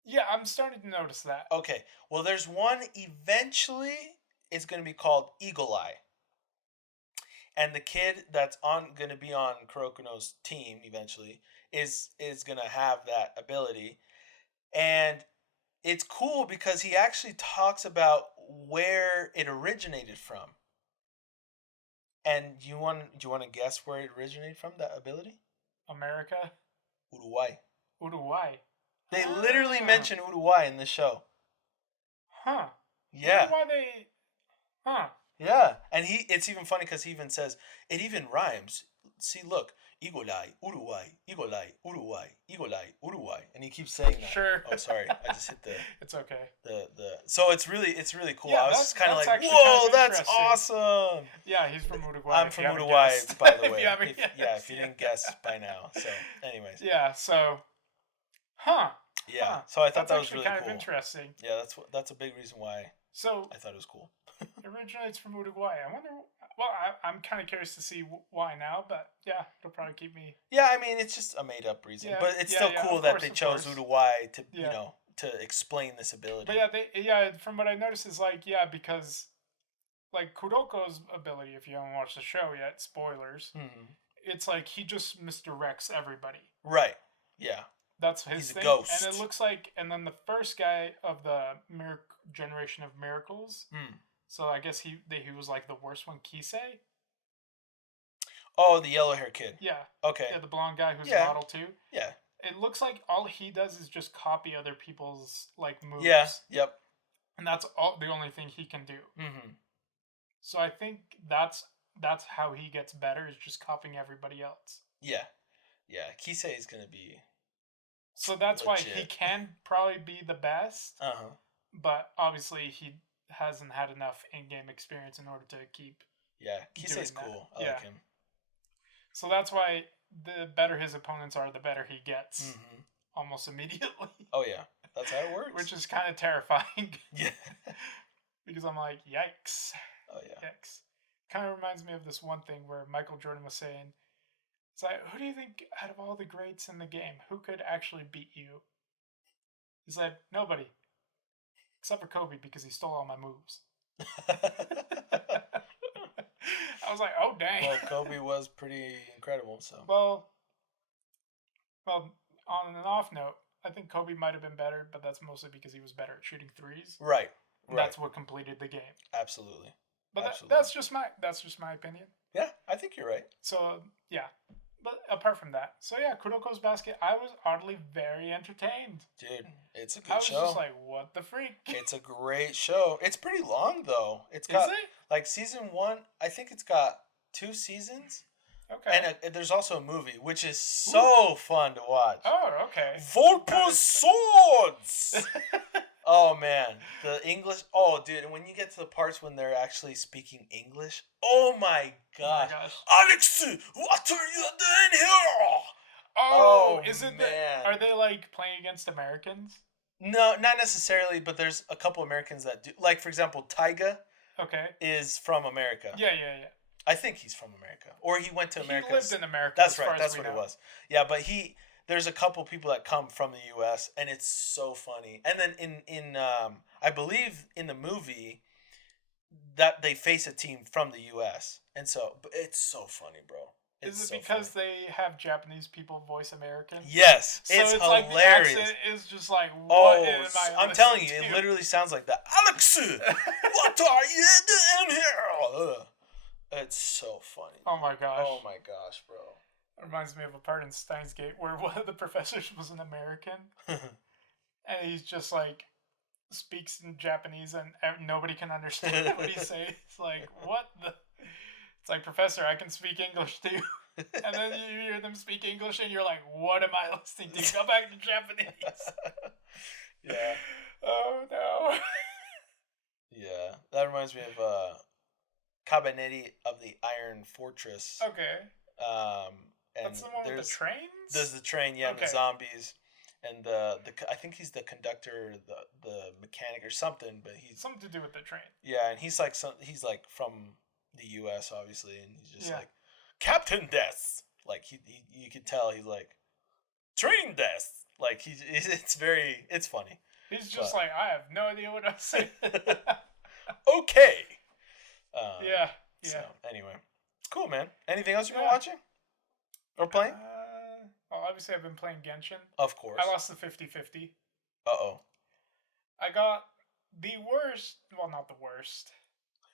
Yeah, I'm starting to notice that. Okay. Well, there's one eventually is going to be called Eagle Eye. And the kid that's going to be on Kurokono's team eventually is going to have that ability. And it's cool because he actually talks about where it originated from. And do you want to guess where it originated from, that ability? America? Uruguay. Uruguay. They literally mention Uruguay in the show. Huh. Yeah. Why they... Huh. Yeah. And it's even funny because he even says, it even rhymes. See, look. Igolai, Uruguay, Igolai, Uruguay, Igolai, Uruguay. And he keeps saying that. Sure. Oh, sorry. I just hit the... It's okay. So it's really cool. Yeah, I was just kind of like, actually whoa, kind of that's awesome. Yeah, he's from Uruguay. I'm from Uruguay, by the way. If you Yeah. didn't guess by now. So, anyways. Yeah, so... Huh. Yeah, Huh. so I thought that was actually really kind cool. of interesting. Yeah, that's a big reason why So I thought it was cool. it originates from Uruguay. I wonder. Well, I'm kind of curious to see why now, but yeah, it'll probably keep me. Yeah, I mean it's just a made up reason, Yeah, but it's yeah, still yeah, cool of that course, they of chose course. Uruguay to Yeah. to explain this ability. But from what I noticed is because like Kuroko's ability, if you haven't watched the show yet, spoilers. It's like he just misdirects everybody. Right. Yeah. That's his He's a thing. ghost. And it looks like, and then the first guy of the generation of miracles. So I guess he was like the worst one, Kisei. Oh, the yellow hair kid. Yeah. Okay. Yeah, the blonde guy who's Yeah. a model too. Yeah. It looks like all he does is just copy other people's like moves. Yeah. Yep. And that's the only thing he can do. Mm-hmm. So I think that's how he gets better, is just copying everybody else. Yeah. Yeah. Kisei is gonna be. So that's legit. why he can probably be the best. Uh-huh. But obviously he hasn't had enough in-game experience in order to keep. Yeah, Kisei's doing that. cool. I Yeah. like him. So that's why the better his opponents are, the better he gets. Mm-hmm. Almost immediately. Oh yeah, that's how it works. Which is kind of terrifying. Yeah. Because I'm like, yikes. Oh yeah. Yikes. Kind of reminds me of this one thing where Michael Jordan was saying, it's like, who do you think out of all the greats in the game, who could actually beat you? He said, nobody. Except for Kobe, because he stole all my moves. I was like, oh dang. Well, Kobe was pretty incredible, so. Well, on an off note, I think Kobe might have been better, but that's mostly because he was better at shooting threes. Right. And that's what completed the game. Absolutely. But Absolutely. that's just my opinion. Yeah, I think you're right. So yeah, but apart from that, so yeah, Kuroko's Basket, I was oddly very entertained. Dude, it's a I good was show. just like, what the freak? It's a great show. It's pretty long though. It's Is got it? like season 1, I think it's got 2 seasons. Okay. And there's also a movie, which is so fun to watch. Oh, okay. Volpus Swords! Oh, man. The English. Oh, dude. And when you get to the parts when they're actually speaking English. Oh, my gosh. Alex, what are you doing here? Oh, is it man. Are they like playing against Americans? No, not necessarily, but there's a couple Americans that do. Like, for example, Taiga Okay. is from America. Yeah, yeah, yeah. I think he's from America, or he went to America. He lived in America. That's right. That's what it was. Yeah, but there's a couple people that come from the U.S. and it's so funny. And then in I believe in the movie that they face a team from the U.S. and so but it's so funny, bro. Is it because they have Japanese people voice American? Yes, so it's hilarious. Like the accent is just like, what am I I'm telling you, to? it literally sounds like that. Alex, what are you doing here? It's so funny. Oh my gosh. Oh my gosh, bro. It reminds me of a part in Steins Gate where one of the professors was an American. And he's just like, speaks in Japanese and nobody can understand what he's saying. It's like, what the? It's like, Professor, I can speak English too. And then you hear them speak English and you're like, what am I listening to? Go back to Japanese. Yeah. Oh no. Yeah. That reminds me of Cabanetti of the Iron Fortress. Okay. And that's the one with the trains? There's the train, yeah, okay. And the zombies. And the I think he's the conductor, the mechanic or something, but he's something to do with the train. Yeah, and he's like from the U.S. obviously, and he's just like Captain Death. Like he you could tell he's like Train Death. Like it's funny. He's just like, I have no idea what I'm saying. Okay. Yeah. So anyway, cool, man. Anything else you've been watching or playing? Well, obviously I've been playing Genshin. Of course. I lost the 50-50. Uh-oh. I got the worst, well, not the worst,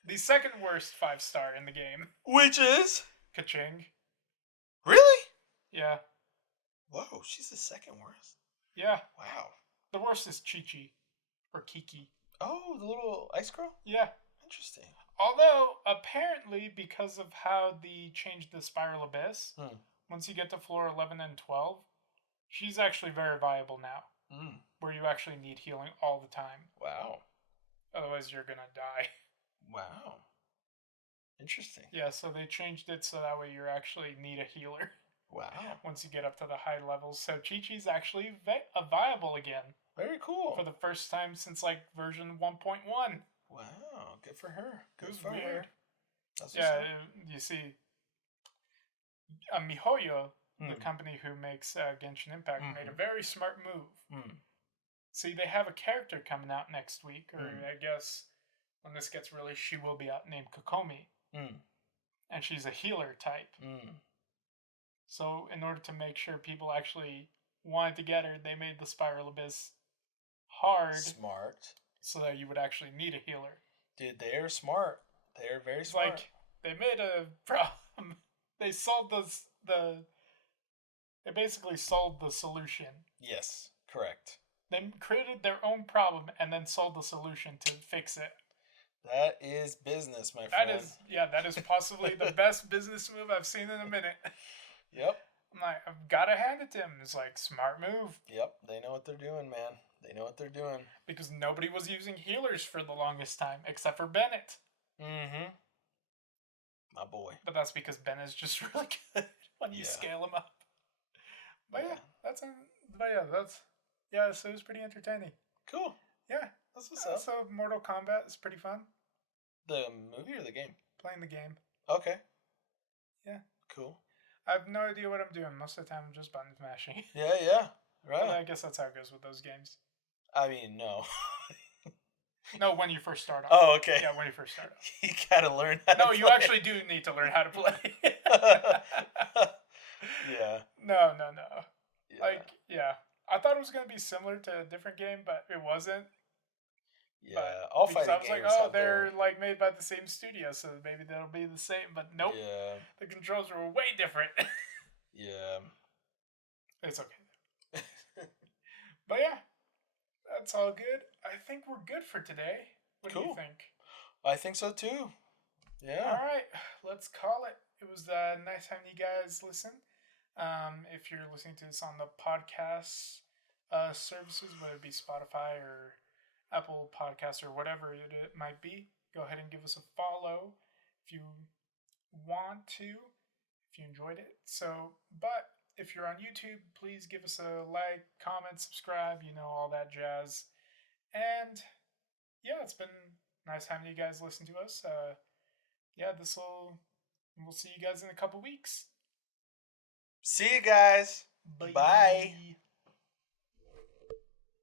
the second worst 5-star in the game. Which is? Kaching. Really? Yeah. Whoa, she's the second worst? Yeah. Wow. The worst is Chi-Chi. Or Kiki. Oh, the little ice girl? Yeah. Interesting. Although, apparently, because of how they changed the Spiral Abyss, once you get to floor 11 and 12, she's actually very viable now. Where you actually need healing all the time. Wow. Otherwise, you're gonna die. Wow. Interesting. Yeah, so they changed it so that way you actually need a healer. Wow. Once you get up to the high levels. So Chi-Chi's actually viable again. Very cool. For the first time since, like, version 1.1. Wow, good for her. Good for weird. her. That's you see, MiHoYo, the company who makes Genshin Impact, made a very smart move. See, they have a character coming out next week, or I guess when this gets released, she will be out, named Kokomi. And she's a healer type. So, in order to make sure people actually wanted to get her, they made the Spiral Abyss hard. Smart. So that you would actually need a healer. Dude, they are smart. They are very smart. Like, they made a problem. They solved they basically solved the solution. Yes, correct. They created their own problem and then solved the solution to fix it. That is business, my friend. That is possibly the best business move I've seen in a minute. Yep. I'm like, I've got to hand it to him. It's like, smart move. Yep, they know what they're doing, man. They know what they're doing. Because nobody was using healers for the longest time, except for Bennett. My boy. But that's because Bennett's just really good when you scale him up. But so it was pretty entertaining. Cool. Yeah. That's what's up. So Mortal Kombat is pretty fun. The movie or the game? Playing the game. Okay. Yeah. Cool. I have no idea what I'm doing. Most of the time I'm just button mashing. Yeah. Right. But I guess that's how it goes with those games. I mean, no. No, when you first start off. Oh, okay. Yeah, when you first start off. You gotta learn how to play. No, you actually do need to learn how to play. Yeah. No. Yeah. I thought it was going to be similar to a different game, but it wasn't. Yeah, But all because fighting I was like, games oh, have they're their like made by the same studio, so maybe they'll be the same. But nope, yeah, the controls were way different. yeah. It's okay. But yeah, that's all good. I think we're good for today. What do you Cool. think? I think so too. All Yeah. right, let's call it. It was nice having you guys listen. If you're listening to this on the podcast services, whether it be Spotify or Apple Podcasts or whatever it might be, go ahead and give us a follow if you want to, if you enjoyed it. So, but if you're on YouTube, please give us a like, comment, subscribe, all that jazz. And yeah, it's been nice having you guys listen to us. Yeah, we'll see you guys in a couple weeks. See you guys. Bye. Bye.